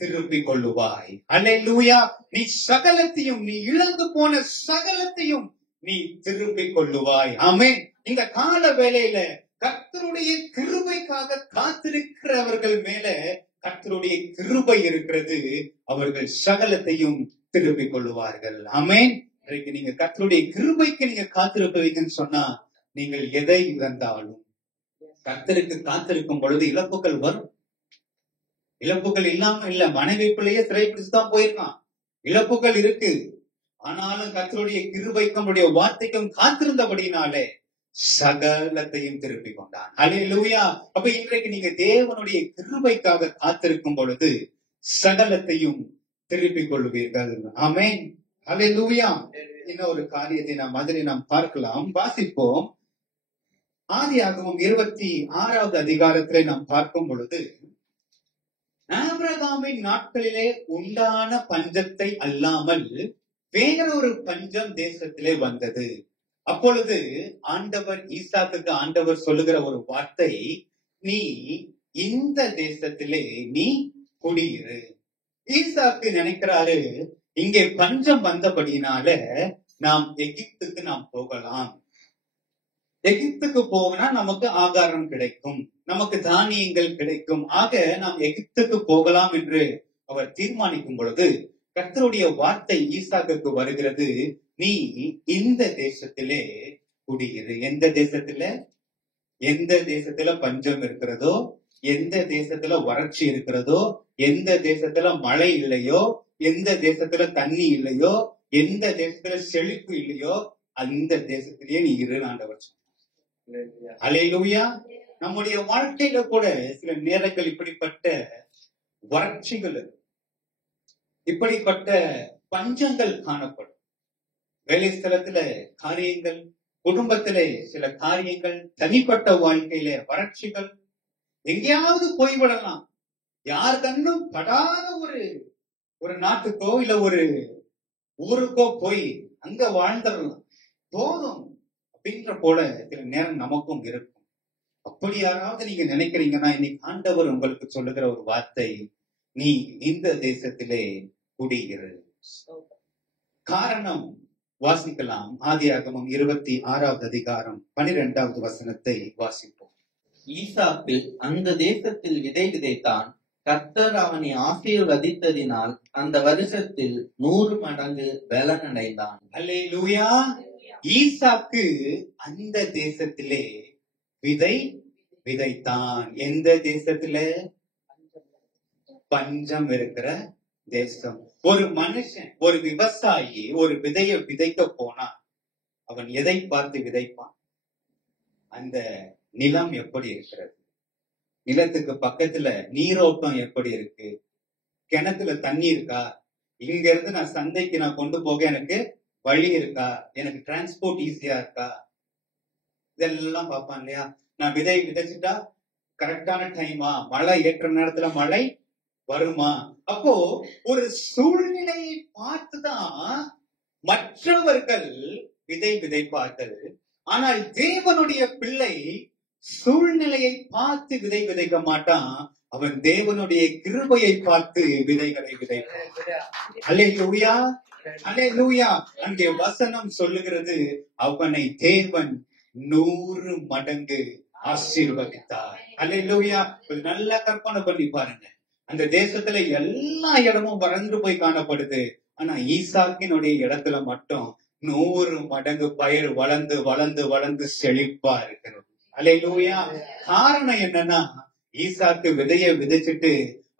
திருப்பிக் கொள்ளுவாய். அல்லேலூயா. நீ சகலத்தையும், நீ இழந்து போன சகலத்தையும் நீ திருப்பிக் கொள்ளுவாய். ஆமென். இந்த கால வேளையில கர்த்தருடைய கிருபைக்காக காத்திருக்கிறவர்கள் மேல கர்த்தருடைய கிருபை இருக்கிறது. அவர்கள் சகலத்தையும் திருப்பிக் கொள்ளுவார்கள். ஆமென். நீங்க கர்த்தருடைய கிருபைக்கு நீங்க காத்திருப்பீங்கன்னு சொன்னா, நீங்கள் எதை இழந்தாலும் கர்த்தருக்கு காத்திருக்கும் பொழுது இழப்புகள் வரும். இழப்புகள் இல்லாம இல்ல. மனைவி பிள்ளையே சிறைப்பிடிச்சுதான் போயிருக்கான். இழப்புகள் இருக்கு. ஆனாலும் கர்த்தருடைய கிருபைக்கும் அவருடைய வார்த்தைக்கும் காத்திருந்தபடினாலே சகலத்தையும் திருப்பிக் கொண்டான். அல்லேலூயா. அப்ப இன்றைக்கு நீங்க தேவனுடைய கிருபைக்காக காத்திருக்கும் பொழுது சகலத்தையும் திருப்பிக் கொள்வீர்கள். ஆமென். அல்லேலூயா. இன்னொரு காரியத்தை நாம் பார்க்கலாம். வாசிப்போம். ஆதியாகமம் 26வது அதிகாரத்திலே நாம் பார்க்கும் பொழுது, ஆபிரகாமின் நாட்களிலே உண்டான பஞ்சத்தை அல்லாமல் வேறொரு பஞ்சம் தேசத்திலே வந்தது. அப்பொழுது ஆண்டவர் ஈசாக்குக்கு ஆண்டவர் சொல்லுகிற ஒரு வார்த்தை, நீ இந்த தேசத்திலே நீ குடியிரு. ஈசாக்கு நினைக்கிறாரு, இங்கே பஞ்சம் வந்தபடினால நாம் எகிப்துக்கு நாம் போகலாம். எகிப்துக்கு போனா நமக்கு ஆகாரம் கிடைக்கும், நமக்கு தானியங்கள் கிடைக்கும், ஆக நாம் எகிப்துக்கு போகலாம் என்று அவர் தீர்மானிக்கும் பொழுது கர்த்தருடைய வார்த்தை ஈசாக்குக்கு வருகிறது, நீ இந்த தேசத்திலே குடியிரு. எந்த தேசத்துல? எந்த தேசத்துல பஞ்சம் இருக்கிறதோ, எந்த தேசத்துல வறட்சி இருக்கிறதோ, எந்த தேசத்துல மழை இல்லையோ, எந்த தேசத்துல தண்ணி இல்லையோ, எந்த தேசத்துல செழிப்பு இல்லையோ, அந்த தேசத்திலேயே நீ இரு ஆண்டவர் சொன்னார். அல்லேலூயா. நம்முடைய வாழ்க்கையில கூட சில நேரங்கள் இப்படிப்பட்ட வறட்சிகள், இப்படிப்பட்ட பஞ்சங்கள் காணப்படும். வேலை ஸ்தலத்துல காரியங்கள், குடும்பத்திலே சில காரியங்கள், தனிப்பட்ட வாழ்க்கையில வறட்சிகள், எங்கேயாவது போய்விடலாம். யார் கண்ணும் படாத ஒரு நாட்டுக்கோ இல்ல ஒரு ஊருக்கோ போய் அங்க வாழ்ந்துடலாம், போதும் அப்படின்ற போல சில நேரம் நமக்கும் இருக்கும். அப்படி யாராவது நீங்க நினைக்கிறீங்கன்னா, இன்னைக்கு ஆண்டவர் உங்களுக்கு சொல்லுகிற ஒரு வார்த்தை, நீ இந்த தேசத்திலே குடியிரு. காரணம் வாசிக்கலாம். ஆதியாகமம் 26வது அதிகாரம் 12வது வசனத்தை வாசிப்போம். ஈசாக்கு அந்த தேசத்தில் விதை விதைத்தான். கர்த்தர் அவனை ஆசீர்வதித்ததினால் அந்த வருஷத்தில் 100 மடங்கு பலனடைந்தான். அல்லேலூயா. ஈசாக்கு அந்த தேசத்திலே விதை விதைத்தான். எந்த தேசத்திலே? பஞ்சம் இருக்கிற தேசம். ஒரு மனுஷன், ஒரு விவசாயி ஒரு விதையை விதைக்க போனா அவன் எதை பார்த்து விதைப்பான்? அந்த நிலம் எப்படி இருக்கிறது, நிலத்துக்கு பக்கத்துல நீரோட்டம் எப்படி இருக்கு, கிணத்துல தண்ணி இருக்கா, இங்க இருந்து நான் சந்தைக்கு நான் கொண்டு போக எனக்கு வழி இருக்கா, எனக்கு டிரான்ஸ்போர்ட் ஈஸியா இருக்கா, இதெல்லாம் பார்ப்பான் இல்லையா? நான் விதை விதைச்சுட்டா கரெக்டான டைமா, மழை ஏற்ற நேரத்துல மழை வருமா? அப்போ ஒரு சூழ்நிலையை பார்த்துதான் மற்றவர்கள் விதை விதைப்பார்கள். ஆனால் தேவனுடைய பிள்ளை சூழ்நிலையை பார்த்து விதை விதைக்க மாட்டான், அவன் தேவனுடைய கிருபையை பார்த்து விதைகளை விதைப்பான். அல்லேலூயா, அல்லேலூயா. அங்கே வசனம் சொல்லுகிறது, அவனை தேவன் 100 மடங்கு ஆசீர்வதித்தார். அல்லேலூயா. ஒரு நல்ல கற்பனை பண்ணி பாருங்க. அந்த தேசத்துல எல்லா இடமும் வறண்டு போய் காணப்படுது, ஆனா ஈசாக்கினுடைய இடத்துல மட்டும் 100 மடங்கு பயிர் வளர்ந்து வளர்ந்து வளர்ந்து செழிப்பா இருக்கிறது. அல்லேலூயா. காரணம் என்னன்னா, ஈசாக்கு விதைய விதைச்சிட்டு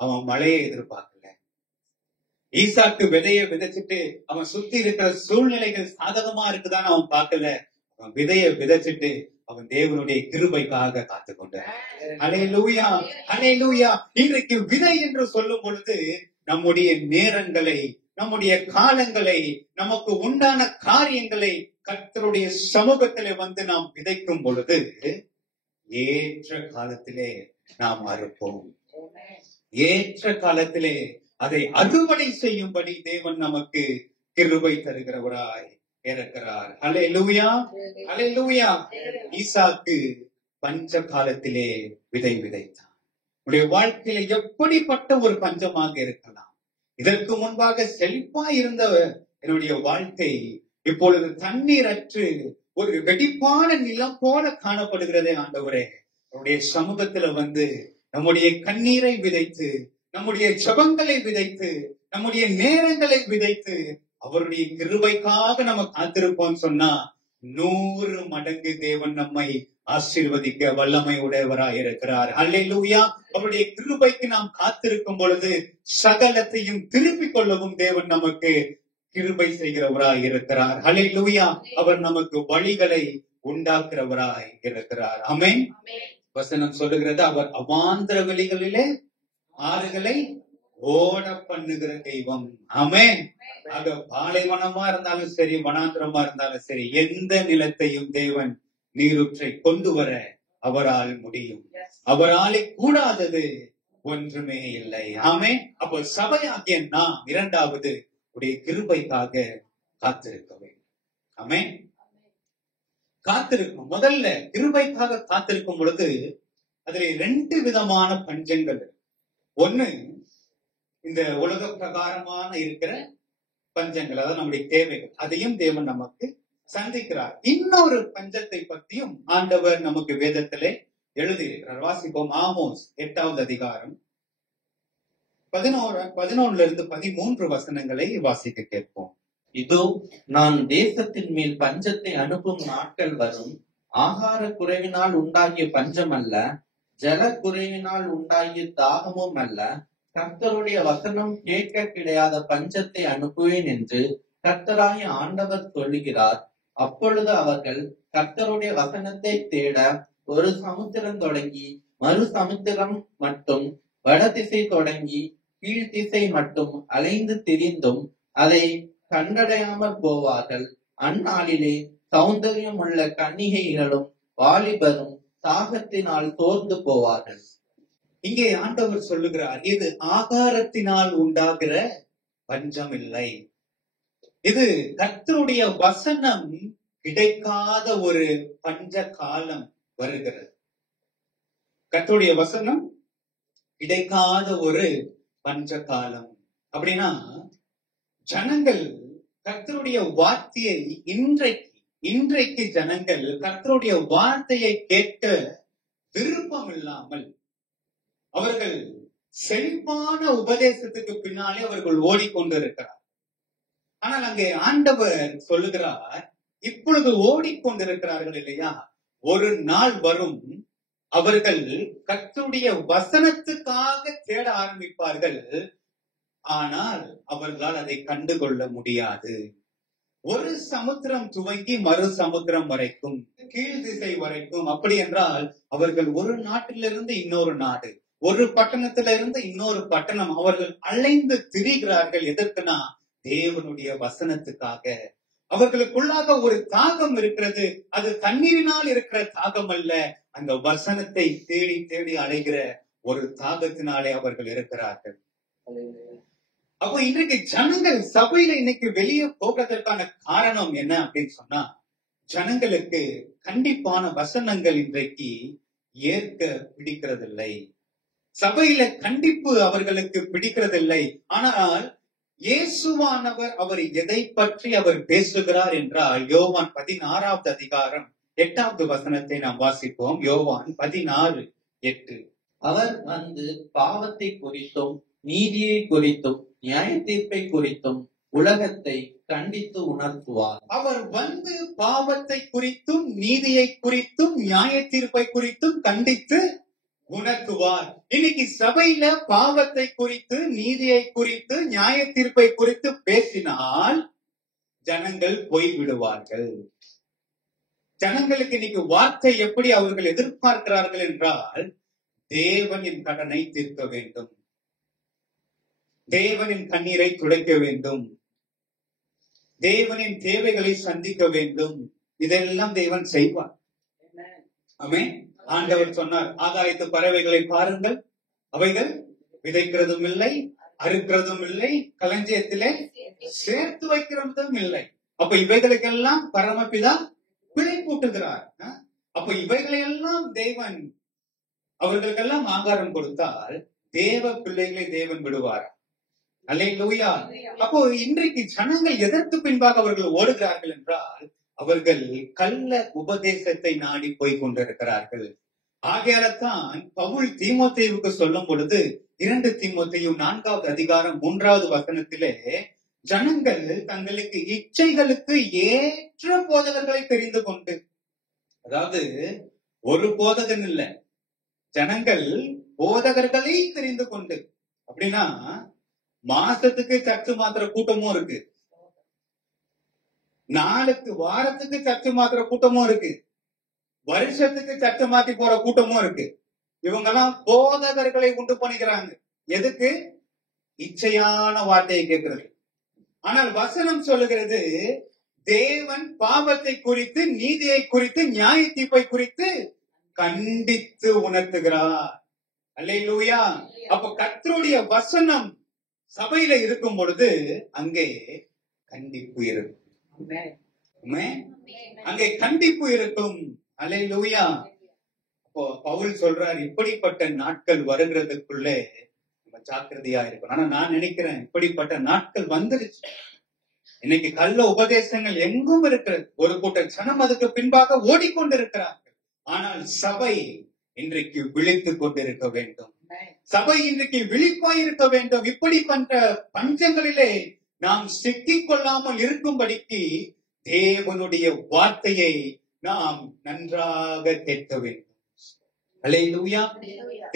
அவன் மழையை எதிர்பார்க்கல. ஈசாக்கு விதைய விதைச்சிட்டு அவன் சுத்தி இருக்கிற சூழ்நிலைகள் சாதகமா இருக்குதான்னு அவன் பார்க்கல. அவன் விதைய விதைச்சிட்டு அவன் தேவனுடைய கிருபைக்காக காத்து கொண்டான். அல்லேலூயா, அல்லேலூயா. இன்றைக்கு விதை என்று சொல்லும் பொழுது நம்முடைய நேரங்களை, நம்முடைய காலங்களை, நமக்கு உண்டான காரியங்களை கர்த்தருடைய சமூகத்திலே வந்து நாம் விதைக்கும் பொழுது ஏற்ற காலத்திலே நாம் அறுப்போம். ஏற்ற காலத்திலே அதை அறுவடை செய்யும்படி தேவன் நமக்கு கிருபை தருகிறவராய் இருக்கிறார். அல்லேலூயா, அல்லேலூயா. ஈசாக்கு பஞ்ச காலத்திலே விதை விதைத்தான். உடைய வாழ்க்கையில எப்படிப்பட்ட ஒரு பஞ்சமாக இருக்கலாம். இதற்கு முன்பாக செழிப்பா இருந்த என்னுடைய வாழ்க்கை இப்பொழுது தண்ணீர் அற்று ஒரு வெடிப்பான நிலம் போல காணப்படுகிறதே. ஆண்டவரே, அவருடைய சமூகத்துல வந்து நம்முடைய கண்ணீரை விதைத்து, நம்முடைய ஜெபங்களை விதைத்து, நம்முடைய நேரங்களை விதைத்து அவருடைய கிருபைக்காக நம்ம காத்திருப்போம் சொன்னா 100 மடங்கு தேவன் நம்மை ஆசீர்வதிக்க வல்லமை உடையவராய் இருக்கிறார். அல்லேலூயா. அவருடைய கிருபைக்கு நாம் காத்திருக்கும் பொழுது சகலத்தையும் திருப்பிக் கொள்ளவும் தேவன் நமக்கு கிருபை செய்கிறவராய் இருக்கிறார். அல்லேலூயா. அவர் நமக்கு வழிகளை உண்டாக்குறவராய் இருக்கிறார். ஆமென். வசனம் சொல்லுகிறது, அவர் அவாந்தர வெளிகளிலே ஆறுகளை ஓட பண்ணுகிற தெய்வம். ஆமென். ஆக பாலைவனமா இருந்தாலும் சரி, வனாந்திரமா இருந்தாலும் சரி, எந்த நிலத்தையும் தேவன் நீரூற்றை கொண்டு வர அவரால் முடியும். அவராலே கூடாதது ஒன்றுமே இல்லை. ஆமென். அப்போ சபையாகிய நாம் இரண்டாவது உடைய கிருபைக்காக காத்திருக்க வேண்டும். ஆமென். காத்திருக்கும். முதல்ல கிருபைக்காக காத்திருக்கும் பொழுது அதுல 2 விதமான பஞ்சங்கள் இருக்கு. ஒண்ணு இந்த உலக பிரகாரமான இருக்கிற பஞ்சங்கள், அதாவது நம்முடைய தேவைகள், அதையும் தேவன் நமக்கு சந்திக்கிறார். இன்னொரு பஞ்சத்தை பற்றியும் ஆண்டவர் நமக்கு வேதத்திலே எழுதியிருக்கிறார். வாசிப்போம். ஆமோஸ் 8வது அதிகாரம் 11 13 வசனங்களை வாசிக்க கேட்போம். இதோ நான் தேசத்தின் மேல் பஞ்சத்தை அனுப்பும் நாட்கள் வரும். ஆகார குறைவினால் உண்டாகிய பஞ்சம் அல்ல, ஜல குறைவினால் உண்டாகிய தாகமும் அல்ல. கர்த்தருடைய வசனம் கேட்க கிடையாத பஞ்சத்தை அனுப்புவேன் என்று கர்த்தராகிய ஆண்டவர் சொல்லுகிறார். அப்பொழுது அவர்கள் கர்த்தருடைய வசனத்தை தேட ஒரு சமுத்திரம் தொடங்கி மறு சமுத்திரம் மட்டும், வடதிசை தொடங்கி கீழ்த்திசை மட்டும் அலைந்து திரிந்தும் அதை கண்டடையாமற் போவார்கள். அந்நாளிலே சௌந்தரியம் உள்ள கன்னிகைகளும் வாலிபரும் தாகத்தினால் சோர்ந்து போவார்கள். இங்கே ஆண்டவர் சொல்லுகிறார், இது ஆகாரத்தினால் உண்டாகிற பஞ்சம் இல்லை, இது கர்த்தருடைய வசனம் கிடைக்காத ஒரு பஞ்ச காலம் வருகிறது. கர்த்தருடைய வசனம் கிடைக்காத ஒரு பஞ்ச காலம். அப்படின்னா ஜனங்கள் கர்த்தருடைய வார்த்தையை இன்றைக்கு ஜனங்கள் கர்த்தருடைய வார்த்தையை கேட்க விருப்பம் இல்லாமல் அவர்கள் செழிப்பான உபதேசத்துக்கு பின்னாலே அவர்கள் ஓடிக்கொண்டிருக்கிறார். ஆனால் அங்கே ஆண்டவர் சொல்லுகிறார், இப்பொழுது ஓடிக்கொண்டிருக்கிறார்கள் இல்லையா, ஒரு நாள் வரும் அவர்கள் கர்த்தருடைய வசனத்துக்காக தேட ஆரம்பிப்பார்கள். ஆனால் அவர்களால் அதை கண்டுகொள்ள முடியாது. ஒரு சமுத்திரம் துவங்கி மறு சமுத்திரம் வரைக்கும், கீழ் திசை வரைக்கும். அப்படி என்றால் அவர்கள் ஒரு நாட்டிலிருந்து இன்னொரு நாடு, ஒரு பட்டணத்திலிருந்து இன்னொரு பட்டணம் அவர்கள் அலைந்து திரிகிறார்கள். எதற்குனா தேவனுடைய வசனத்துக்காக. அவர்களுக்குள்ளாக ஒரு தாகம் இருக்கிறது. அது தண்ணீரினால் இருக்கிற தாகம் அல்ல, அந்த வசனத்தை தேடி தேடி அலைகிற ஒரு தாகத்தினாலே அவர்கள் இருக்கிறார்கள். அப்போ இன்றைக்கு ஜனங்கள் சபையில இன்னைக்கு வெளியே போகிறதற்கான காரணம் என்ன அப்படின்னு சொன்னா, ஜனங்களுக்கு கண்டிப்பான வசனங்கள் இன்றைக்கு ஏற்க பிடிக்கிறதில்லை. சபையில கண்டிப்பு அவர்களுக்கு பிடிக்கிறதில்லை. ஆனால் இயேசுவானவர் அவர் எதை பற்றி அவர் பேசுகிறார் என்றால், யோவான் 16வது அதிகாரம் 8வது வசனத்தை நாம் வாசிப்போம். யோவான் 16:8. அவர் வந்து பாவத்தை குறித்தும் நீதியை குறித்தும் நியாய தீர்ப்பை குறித்தும் உலகத்தை கண்டித்து உணர்த்துவார். அவர் வந்து பாவத்தை குறித்தும் நீதியை குறித்தும் நியாய தீர்ப்பை குறித்தும் கண்டித்து உணர்த்துவார். இன்னைக்கு சபையில பாவத்தை குறித்து நீதியை குறித்து நியாய தீர்ப்பை குறித்து பேசினால் ஜனங்கள் போய்விடுவார்கள். ஜனங்களுக்கு இன்னைக்கு வார்த்தை எப்படி அவர்கள் எதிர்பார்க்கிறார்கள் என்றால், தேவனின் கடனை தீர்க்க வேண்டும், தேவனின் கண்ணீரை துடைக்க வேண்டும், தேவனின் தேவைகளை சந்திக்க வேண்டும். இதெல்லாம் தேவன் செய்வார். ஆமென். ஆண்டவர் சொன்னார், ஆகாயத்து பறவைகளை பாருங்கள், அவைகள் விதைக்கிறதும் இல்லை, அறுக்கிறதும் இல்லை, களஞ்சியத்திலே சேர்த்து வைக்கிறதும் இல்லை. அப்ப இவைகளுக்கெல்லாம் பரமபிதா பிழை கூட்டுகிறார். அப்ப இவைகளையெல்லாம் தேவன் அவர்களுக்கெல்லாம் ஆகாரம் கொடுத்தால் தேவ பிள்ளைகளை தேவன் விடுவார். அல்லேலூயா. அப்போ இன்றைக்கு ஜனங்கள் எதற்கு பின்பாக அவர்கள் ஓடுகிறார்கள் என்றால், அவர்கள் கள்ள உபதேசத்தை நாடி போய் கொண்டிருக்கிறார்கள். ஆகையால்தான் பவுல் தீமோத்தேயுவுக்கு சொல்லும் பொழுது 2 தீமோத்தேயு 4வது அதிகாரம் 3வது வசனத்திலே, ஜனங்கள் தங்களுக்கு இச்சைகளுக்கு ஏற்ற போதகர்களை தெரிந்து கொண்டு, அதாவது ஒரு போதகன் இல்ல, ஜனங்கள் போதகர்களை தெரிந்து கொண்டு. அப்படின்னா மாசத்துக்கு சர்ச்சு மாத்திர கூட்டமும் இருக்கு, வாரத்துக்கு சர்ச்சு மாத்திர கூட்டமும் இருக்கு, வருஷத்துக்கு சர்ச்சை மாத்தி போற கூட்டமும் இருக்கு. இவங்கெல்லாம் போதகர்களை உண்டு பண்ணிக்கிறாங்க. எதுக்கு? இச்சையான வார்த்தையை கேட்கிறது. ஆனால் வசனம் சொல்லுகிறது, தேவன் பாவத்தை குறித்து நீதியை குறித்து நியாய தீர்ப்பை குறித்து கண்டித்து உணர்த்துகிறார். அல்லேலூயா. அப்ப கர்த்தருடைய வசனம் சபையில இருக்கும் பொழுது அங்கே கண்டிப்பு இருக்கும். ஆமென். அங்கே கண்டிப்பு இருக்கும். அல்லேலூயா. அப்போ பவுல் சொல்றார், இப்படிப்பட்ட நாட்கள் வருகிறதுக்குள்ளே நம்ம ஜாக்கிரதையா இருக்கணும். ஆனா நான் நினைக்கிறேன், இப்படிப்பட்ட நாட்கள் வந்துருச்சு. இன்னைக்கு கள்ள உபதேசங்கள் எங்கும் இருக்கிறது. ஒரு கூட்டம் ஜனம் அதுக்கு பின்பாக ஓடிக்கொண்டிருக்கிறார்கள். ஆனால் சபை இன்றைக்கு விழித்துக் கொண்டிருக்க வேண்டும். சபை இன்றைக்கு விழிப்பாய் இருக்க வேண்டும். இப்படிப்பட்ட பஞ்சங்களிலே நாம் சிக்கிக் கொள்ளாமல் இருக்கும்படிக்கு தேவனுடைய வார்த்தையை நாம் நன்றாக கேட்க வேண்டும். அல்லேலூயா.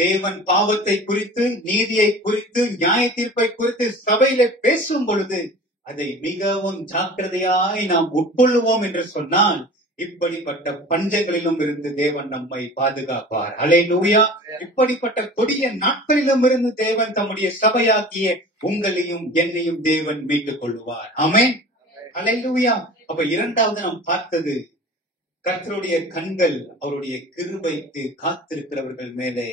தேவன் பாவத்தை குறித்து, நீதியை குறித்து, நியாய தீர்ப்பை குறித்து சபையிலே பேசும் பொழுது அதை மிகவும் ஜாக்கிரதையாய் நாம் உட்கொள்ளுவோம் என்று சொன்னால் இப்படிப்பட்ட பஞ்சங்களிலும் இருந்து தேவன் நம்மை பாதுகாப்பார். அல்லேலூயா. இப்படிப்பட்ட கொடிய நாட்களிலும் இருந்து தேவன் தம்முடைய சபையாகிய உங்களையும் என்னையும் தேவன் மீட்டுக் கொள்ளுவார். ஆமென். அல்லேலூயா. அப்ப இரண்டாவது நாம் பார்த்தது, கர்த்தருடைய கண்கள் அவருடைய கிருபைக்கு காத்திருக்கிறவர்கள் மேலே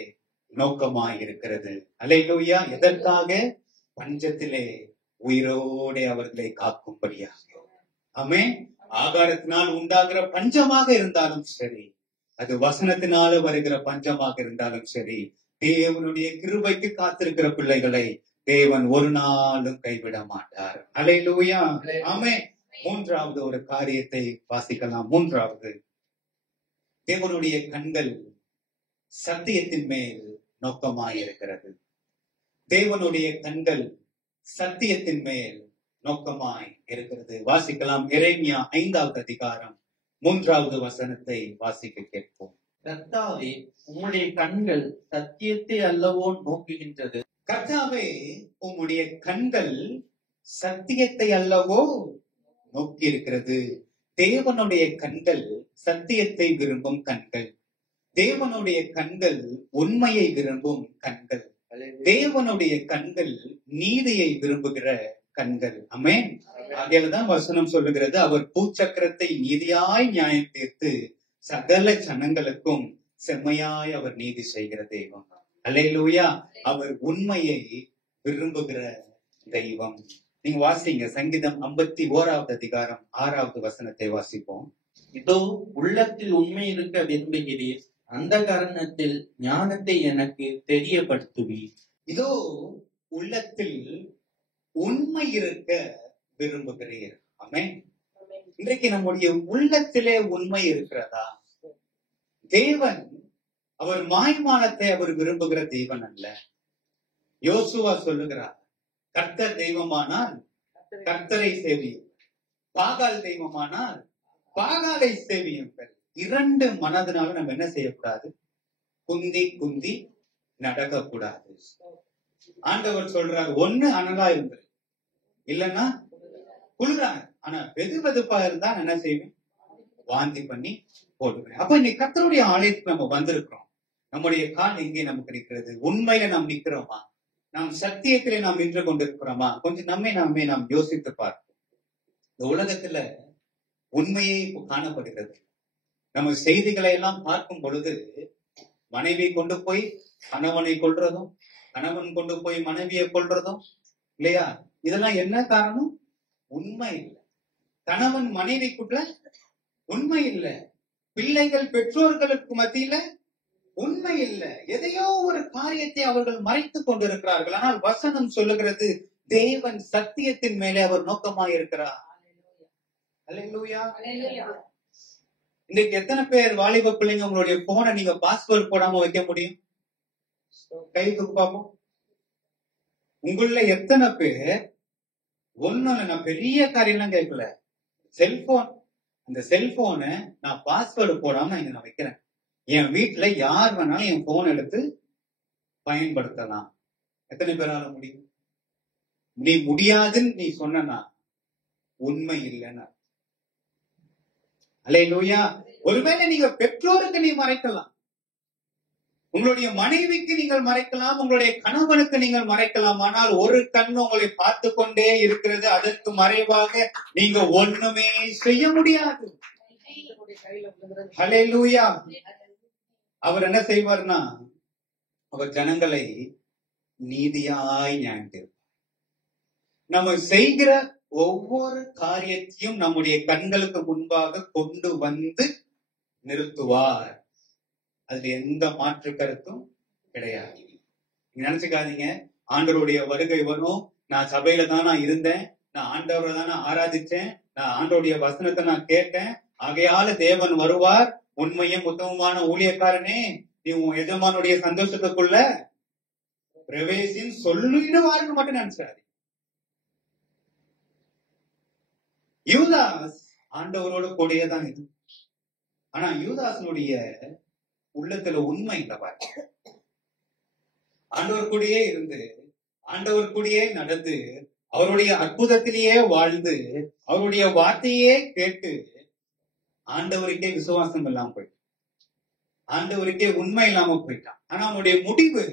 நோக்கமாய் இருக்கிறது. அல்லேலூயா. எதற்காக? பஞ்சத்திலே உயிரோടെ அவர்களை காக்கும்படியாக. ஆமென். ஆகாரத்தினால் உண்டாகிற பஞ்சமாக இருந்தாலும் சரி, அது வசனத்தினால வருகிற பஞ்சமாக இருந்தாலும் சரி, தேவனுடைய கிருபைக்கு காத்திருக்கிற பிள்ளைகளை தேவன் ஒரு நாளும் கைவிட மாட்டார். அல்லேலூயா. ஆமென். மூன்றாவது ஒரு காரியத்தை வாசிக்கலாம். மூன்றாவது, தேவனுடைய கண்கள் சத்தியத்தின் மேல் நோக்கமாயிருக்கிறது. தேவனுடைய கண்கள் சத்தியத்தின் மேல் நோக்கமாய் இருக்கிறது. வாசிக்கலாம். எரேமியா 5வது அதிகாரம் 3வது வசனத்தை வாசிக்க கேட்போம். கர்த்தாவே, உம்முடைய கண்கள் சத்தியத்தை அல்லவோ நோக்குகின்றது. கர்த்தாவே, உம்முடைய கண்கள் சத்தியத்தை அல்லவோ நோக்கி இருக்கிறது. தேவனுடைய கண்கள் சத்தியத்தை விரும்பும் கண்கள். தேவனுடைய கண்கள் உண்மையை விரும்பும் கண்கள். தேவனுடைய கண்கள் நீதியை விரும்புகிற கண்கள். ஆமென். ஆகையால்தான் வசனம் சொல்லுகிறது, அவர் பூச்சக்கரத்தை நீதியாய் நியாயம் தீர்த்து சகல ஜனங்களுக்கும் செம்மையாய் அவர் நீதி செய்கிற தெய்வம். அல்லேலூயா. அவர் உண்மையை விரும்புகிற தெய்வம். நீங்க வாசிங்க, சங்கீதம் 51வது அதிகாரம் 6வது வசனத்தை வாசிப்போம். இதோ உள்ளத்தில் உண்மை இருக்க விரும்புகிறீர், அந்த காரணத்தில் ஞானத்தை எனக்கு தெரியப்படுத்துவீர். இதோ உள்ளத்தில் உண்மை இருக்க விரும்புகிறீர். ஆமென். இன்றைக்கு நம்முடைய உள்ளத்திலே உண்மை இருக்கிறதா? தேவன் அவர் மாய்மானத்தை அவர் விரும்புகிற தேவன் அல்ல. யோசுவா சொல்லுகிறார், கர்த்தர் தெய்வமானால் கர்த்தரை சேவியும், பாகால் தெய்வமானால் பாகாலை சேவியுங்கள். இரண்டு மனதினால நம்ம என்ன செய்யக்கூடாது? குந்தி குந்தி நடக்கக்கூடாது. ஆண்டவர் சொல்றார், ஒண்ணு அனலா இருந்தது, இல்லன்னா குளிராங்க. ஆனா வெது வெதுப்பா இருந்தா என்ன செய்வேன்? வாந்தி பண்ணி போடுவேன். அப்ப இன்னைக்கு கர்த்தருடைய ஆலயத்துக்கு நம்ம வந்திருக்கிறோம். நம்முடைய கால் எங்கே நமக்கு நிற்கிறது? உண்மையில நாம் நிற்கிறோமா? நாம் சத்தியத்திலே நாம் நின்று கொண்டிருக்கிறோமா? கொஞ்சம் நம்மை நாம் யோசித்து பார்ப்போம். இந்த உலகத்துல உண்மையே இப்போ காணப்படுகிறது. நம்ம செய்திகளை எல்லாம் பார்க்கும் பொழுது, மனைவி கொண்டு போய் கணவனை கொல்றதும், கணவன் கொண்டு போய் மனைவியை கொல்றதும் இல்லையா? இதெல்லாம் என்ன காரணம்? உண்மை இல்லை. கணவன் மனைவிக்குள்ள உண்மை இல்லை. பிள்ளைகள் பெற்றோர்களுக்கு மத்தியில உண்மை இல்லை. எதையோ ஒரு காரியத்தை அவர்கள் மறைத்துக் கொண்டிருக்கிறார்கள். ஆனால் வசனம் சொல்லுகிறது, தேவன் சத்தியத்தின் மேலே அவர் நோக்கமாயிருக்கிறார். அல்லேலூயா. இன்னைக்கு எத்தனை பேர் வாலிப பிள்ளைங்க உங்களுடைய போனை நீங்க பாஸ்வேர்ட் போடாம வைக்க முடியும்? கை தூக்கு பார்ப்போம். உங்கள எத்தனை பேர் ஒண்ணு நான் பெரிய காரியம்லாம் கேட்கல, செல்போன், அந்த செல்போனை நான் பாஸ்வேர்டு போடாம இங்க நான் வைக்கிறேன். என் வீட்டுல யார் வேணாலும் என் போன் எடுத்து பயன்படுத்தலாம். எத்தனை பேரால முடியும்? நீ முடியாதுன்னு நீ சொன்னா உண்மை இல்லைன்னா. அல்லேலூயா. ஒருவேளை நீங்க பெற்றோருக்கு நீ மறைக்கலாம், உங்களுடைய மனைவிக்கு நீங்கள் மறைக்கலாம், உங்களுடைய கணவனுக்கு நீங்கள் மறைக்கலாம். ஆனால் ஒரு கண் உங்களை பார்த்து கொண்டே இருக்கிறது. அதற்கு மறைவாக நீங்க ஒண்ணுமே செய்ய முடியாது. அல்லேலூயா. அவர் என்ன செய்வார்னா, அவர் ஜனங்களை நீதியாய் நியாயம் தீர்ப்பார். நம்ம செய்கிற ஒவ்வொரு காரியத்தையும் நம்முடைய கண்களுக்கு முன்பாக கொண்டு வந்து நிறுத்துவார். அதுல எந்த மாற்று கருத்தும் கிடையாது. நீங்க நினைச்சுக்காதீங்க, ஆண்டவருடைய வருகை வரும், நான் சபையில தான் நான் இருந்தேன், நான் ஆண்டவரை தான் நான் ஆராதிச்சேன், நான் ஆண்டவருடைய வசனத்தை நான் கேட்டேன், ஆகையால தேவன் வருவார், உண்மையும் உத்தமமான ஊழியக்காரனே நீ உன் எஜமானுடைய சந்தோஷத்துக்குள்ள பிரவேசின்னு சொல்லிடுவாருன்னு மட்டும் நினைச்சாரு. யூதாஸ் ஆண்டவரோட கூடயேதான் இது. ஆனா யூதாசனுடைய உள்ளத்துல உண்மை இல்ல பாரு. ஆண்டவர் கூடயே இருந்து, ஆண்டவர் கூடயே நடந்து, அவருடைய அற்புதத்திலேயே வாழ்ந்து, அவருடைய வார்த்தையே கேட்டு ஆண்டவருக்கே விசுவாசம் இல்லாம போயிட்டான், ஆண்டவருக்கே உண்மை இல்லாம போயிட்டான். ஆனா அவனுடைய முடிவு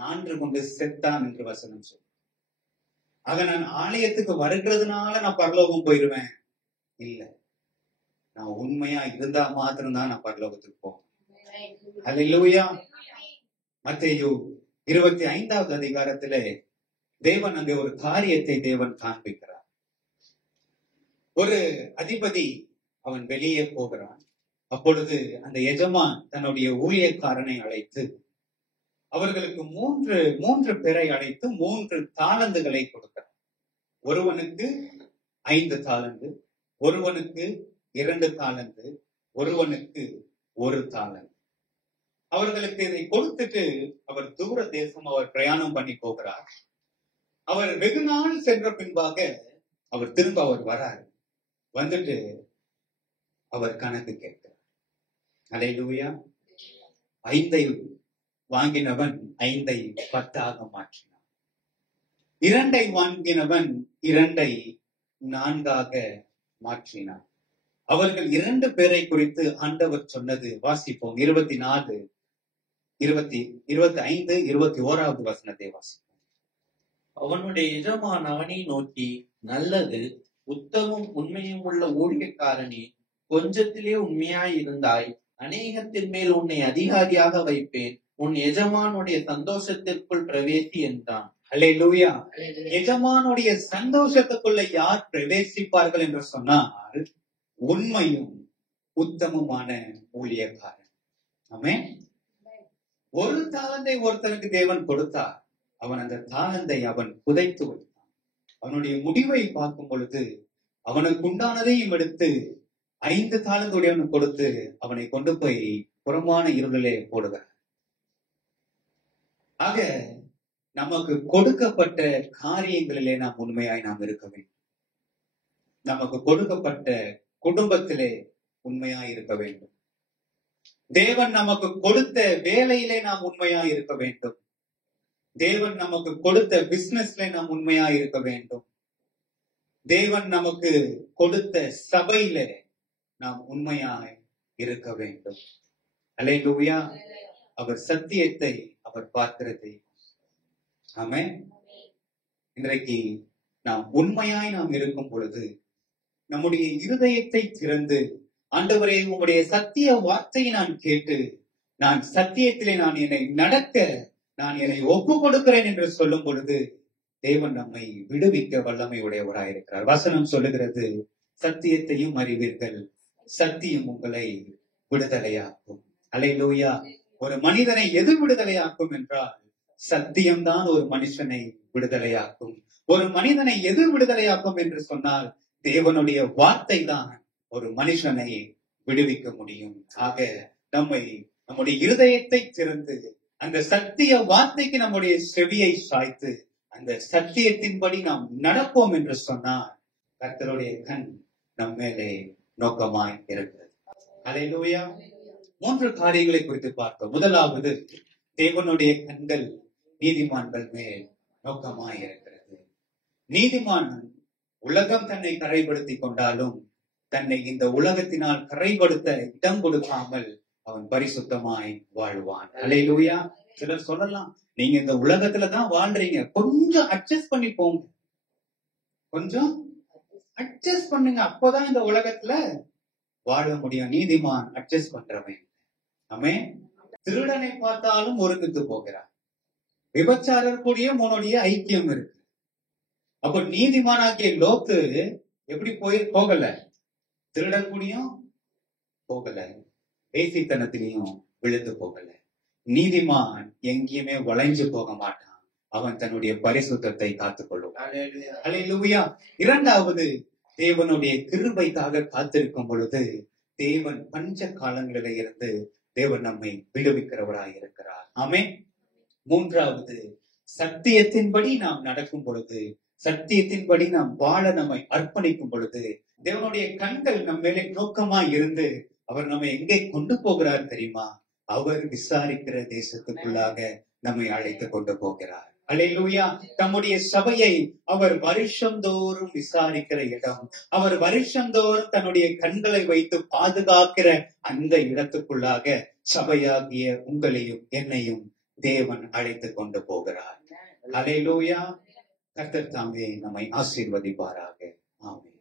நான்று கொண்டு செத்தான் என்று வசனம் சொல்லு. ஆக நான் ஆலயத்துக்கு வருகிறதுனால நான் பரலோகம் போயிருவேன் இல்ல, நான் உண்மையா இருந்தா மாத்திரம்தான் நான் பரலோகத்துக்கு போவேன். அல்லேலூயா. மத்தேயு 25வது அதிகாரத்திலே தேவன் அங்கே ஒரு காரியத்தை தேவன் காண்பிக்கிறார். ஒரு அதிபதி அவன் வெளியே போகிறான். அப்பொழுது அந்த எஜமான் தன்னுடைய ஊழியக்காரனை அழைத்து அவர்களுக்கு மூன்று பேரை அழைத்து 3 தாலந்துகளை கொடுக்கிறார். ஒருவனுக்கு 5 தாலந்து, ஒருவனுக்கு 2 தாலந்து, ஒருவனுக்கு 1 தாலந்து. அவர்களுக்கு இதை கொடுத்துட்டு அவர் தூர தேசம் அவர் பிரயாணம் பண்ணி போகிறார். அவர் வெகு நாள் சென்ற பின்பாக அவர் திரும்ப அவர் வரார். வந்துட்டு அவர் கணக்கு கேட்கிறார். அல்லேலூயா. 5 வாங்கினவன் 5 10 மாற்றினான். 2 வாங்கினவன் 2 4 மாற்றினான். அவர்கள் 2 பேரை குறித்து ஆண்டவர் சொன்னது வாசிப்போம். 24, 25, 21வது வசனத்தை வாசிப்போம். அவனுடைய எஜமான் அவனை நோக்கி, நல்லது, உத்தமும் உண்மையும் உள்ள ஊழியக்காரனே, கொஞ்சத்திலே உண்மையாய் இருந்தாய், அநேகத்தின் மேல் உன்னை அதிகாரியாக வைப்பேன், உன் எஜமானுடைய சந்தோஷத்திற்குள் பிரவேசி என்றான். அல்லேலூயா. எஜமானுடைய சந்தோஷத்துக்குள்ள யார் பிரவேசிப்பார்கள் என்று சொன்னால் உண்மையும் உத்தமமான ஊழியக்காரன். ஆமென். 1 தாலந்தை ஒருத்தனுக்கு தேவன் கொடுத்தார். அவன் அந்த தாலந்தை அவன் புதைத்து வைத்தான். அவனுடைய முடிவை பார்க்கும் பொழுது அவனுக்கு உண்டானதையும் எடுத்து 5 தாலந்துடையவனுக்கு கொடுத்து அவனை கொண்டு போய் புறமான இருளிலே போடுகிறார். ஆக நமக்கு கொடுக்கப்பட்ட காரியங்களிலே நாம் உண்மையாய் நாம் இருக்க வேண்டும். நமக்கு கொடுக்கப்பட்ட குடும்பத்திலே உண்மையாய் இருக்க வேண்டும். தேவன் நமக்கு கொடுத்த வேலையிலே நாம் உண்மையாய் இருக்க வேண்டும். தேவன் நமக்கு கொடுத்த பிசினஸ்ல நாம் உண்மையாய் இருக்க வேண்டும். தேவன் நமக்கு கொடுத்த சபையில நாம் உண்மையாய் இருக்க வேண்டும். அல்லேலூயா. அவர் சத்தியத்தை அவர் பார்க்கிறது. ஆமென். இன்றைக்கு நாம் உண்மையாய் நாம் இருக்கும் பொழுது நம்முடைய இருதயத்தை திறந்து, ஆண்டவரே உம்முடைய சத்திய வார்த்தையை நான் கேட்டு, நான் சத்தியத்திலே நான் என்னை நடக்க நான் என்னை ஒப்பு கொடுக்கிறேன் என்று சொல்லும் பொழுது தேவன் நம்மை விடுவிக்க வல்லமை உடையவராயிருக்கிறார். வசனம் சொல்லுகிறது, சத்தியத்தையும் அறிவீர்கள், சத்தியம் உங்களை விடுதலையாக்கும். அல்லேலூயா. ஒரு மனிதனை எது விடுதலையாக்கும் என்றால் சத்தியம்தான் ஒரு மனுஷனை விடுதலையாக்கும். ஒரு மனிதனை எது விடுதலையாக்கும் என்று சொன்னால் தேவனுடைய வார்த்தை தான் ஒரு மனுஷனை விடுவிக்க முடியும். ஆக நம்முடைய இருதயத்தை திறந்து அந்த சத்திய வார்த்தைக்கு நம்முடைய செவியை சாய்த்து அந்த சத்தியத்தின்படி நாம் நடப்போம் என்று சொன்னால் கர்த்தருடைய கண் நம் மேலே நோக்கமாய் இருக்கிறது. அல்லேலூயா. 3 காரியங்களை குறித்து பார்த்தோம். முதலாவது, தேவனுடைய கண்கள் நீதிமான்கள் மேல் நோக்கமாய் இருக்கிறது. நீதிமான் உலகம் தன்னை கரைப்படுத்தி கொண்டாலும் தன்னை இந்த உலகத்தினால் கரைப்படுத்த இடம் கொடுக்காமல் அவன் பரிசுத்தமாய் வாழ்வான். அல்லேலூயா. சிலர் சொல்லலாம், நீங்க இந்த உலகத்துலதான் வாழ்றீங்க, கொஞ்சம் அட்ஜஸ்ட் பண்ணி போங்க, கொஞ்சம் அட்ஜஸ்ட் பண்ணுங்க, அப்போதான் இந்த உலகத்துல வாழ முடியும். நீதிமான் அட்ஜஸ்ட் பண்றவன். ஆமென். திருடனை பார்த்தாலும் ஒருங்கித்து போகிறான். விபச்சாரர் கூடயும் உன்னுடைய ஐக்கியம் இருக்கு. அப்போ நீதிமானாகிய லோத்து எப்படி போகல? திருடக்கூடியும் போகல, வேசித்தனத்திலையும் விழுந்து போகல. நீதிமான் எங்கேயுமே வளைஞ்சு போக மாட்டான். அவன் தன்னுடைய பரிசுத்தத்தை காத்துக் கொள்ளுவான். அல்லேலூயா. இரண்டாவது, தேவனுடைய கிருபைக்காக காத்திருக்கும் பொழுது தேவன் பஞ்ச காலங்களில இருந்து தேவன் நம்மை விடுவிக்கிறவராய் இருக்கிறார். ஆமென். மூன்றாவது, சத்தியத்தின்படி நாம் நடக்கும் பொழுது, சத்தியத்தின்படி நாம் வாழ நம்மை அர்ப்பணிக்கும் பொழுது தேவனுடைய கண்கள் நம் மேலே நோக்கமா இருந்து அவர் நம்மை எங்கே கொண்டு போகிறார் தெரியுமா? அவர் விசாரிக்கிற தேசத்துக்குள்ளாக நம்மை அழைத்து கொண்டு போகிறார். அல்லேலூயா. தம்முடைய சபையை அவர் வருஷந்தோறும் விசாரிக்கிற இடம், அவர் வருஷந்தோறும் தன்னுடைய கண்களை வைத்து பாதுகாக்கிற அந்த இடத்துக்குள்ளாக சபையாகிய உங்களையும் என்னையும் தேவன் அழைத்து கொண்டு போகிறார். அல்லேலூயா. கர்த்தர் தாமே நம்மை ஆசீர்வதிப்பாராக. ஆமென்.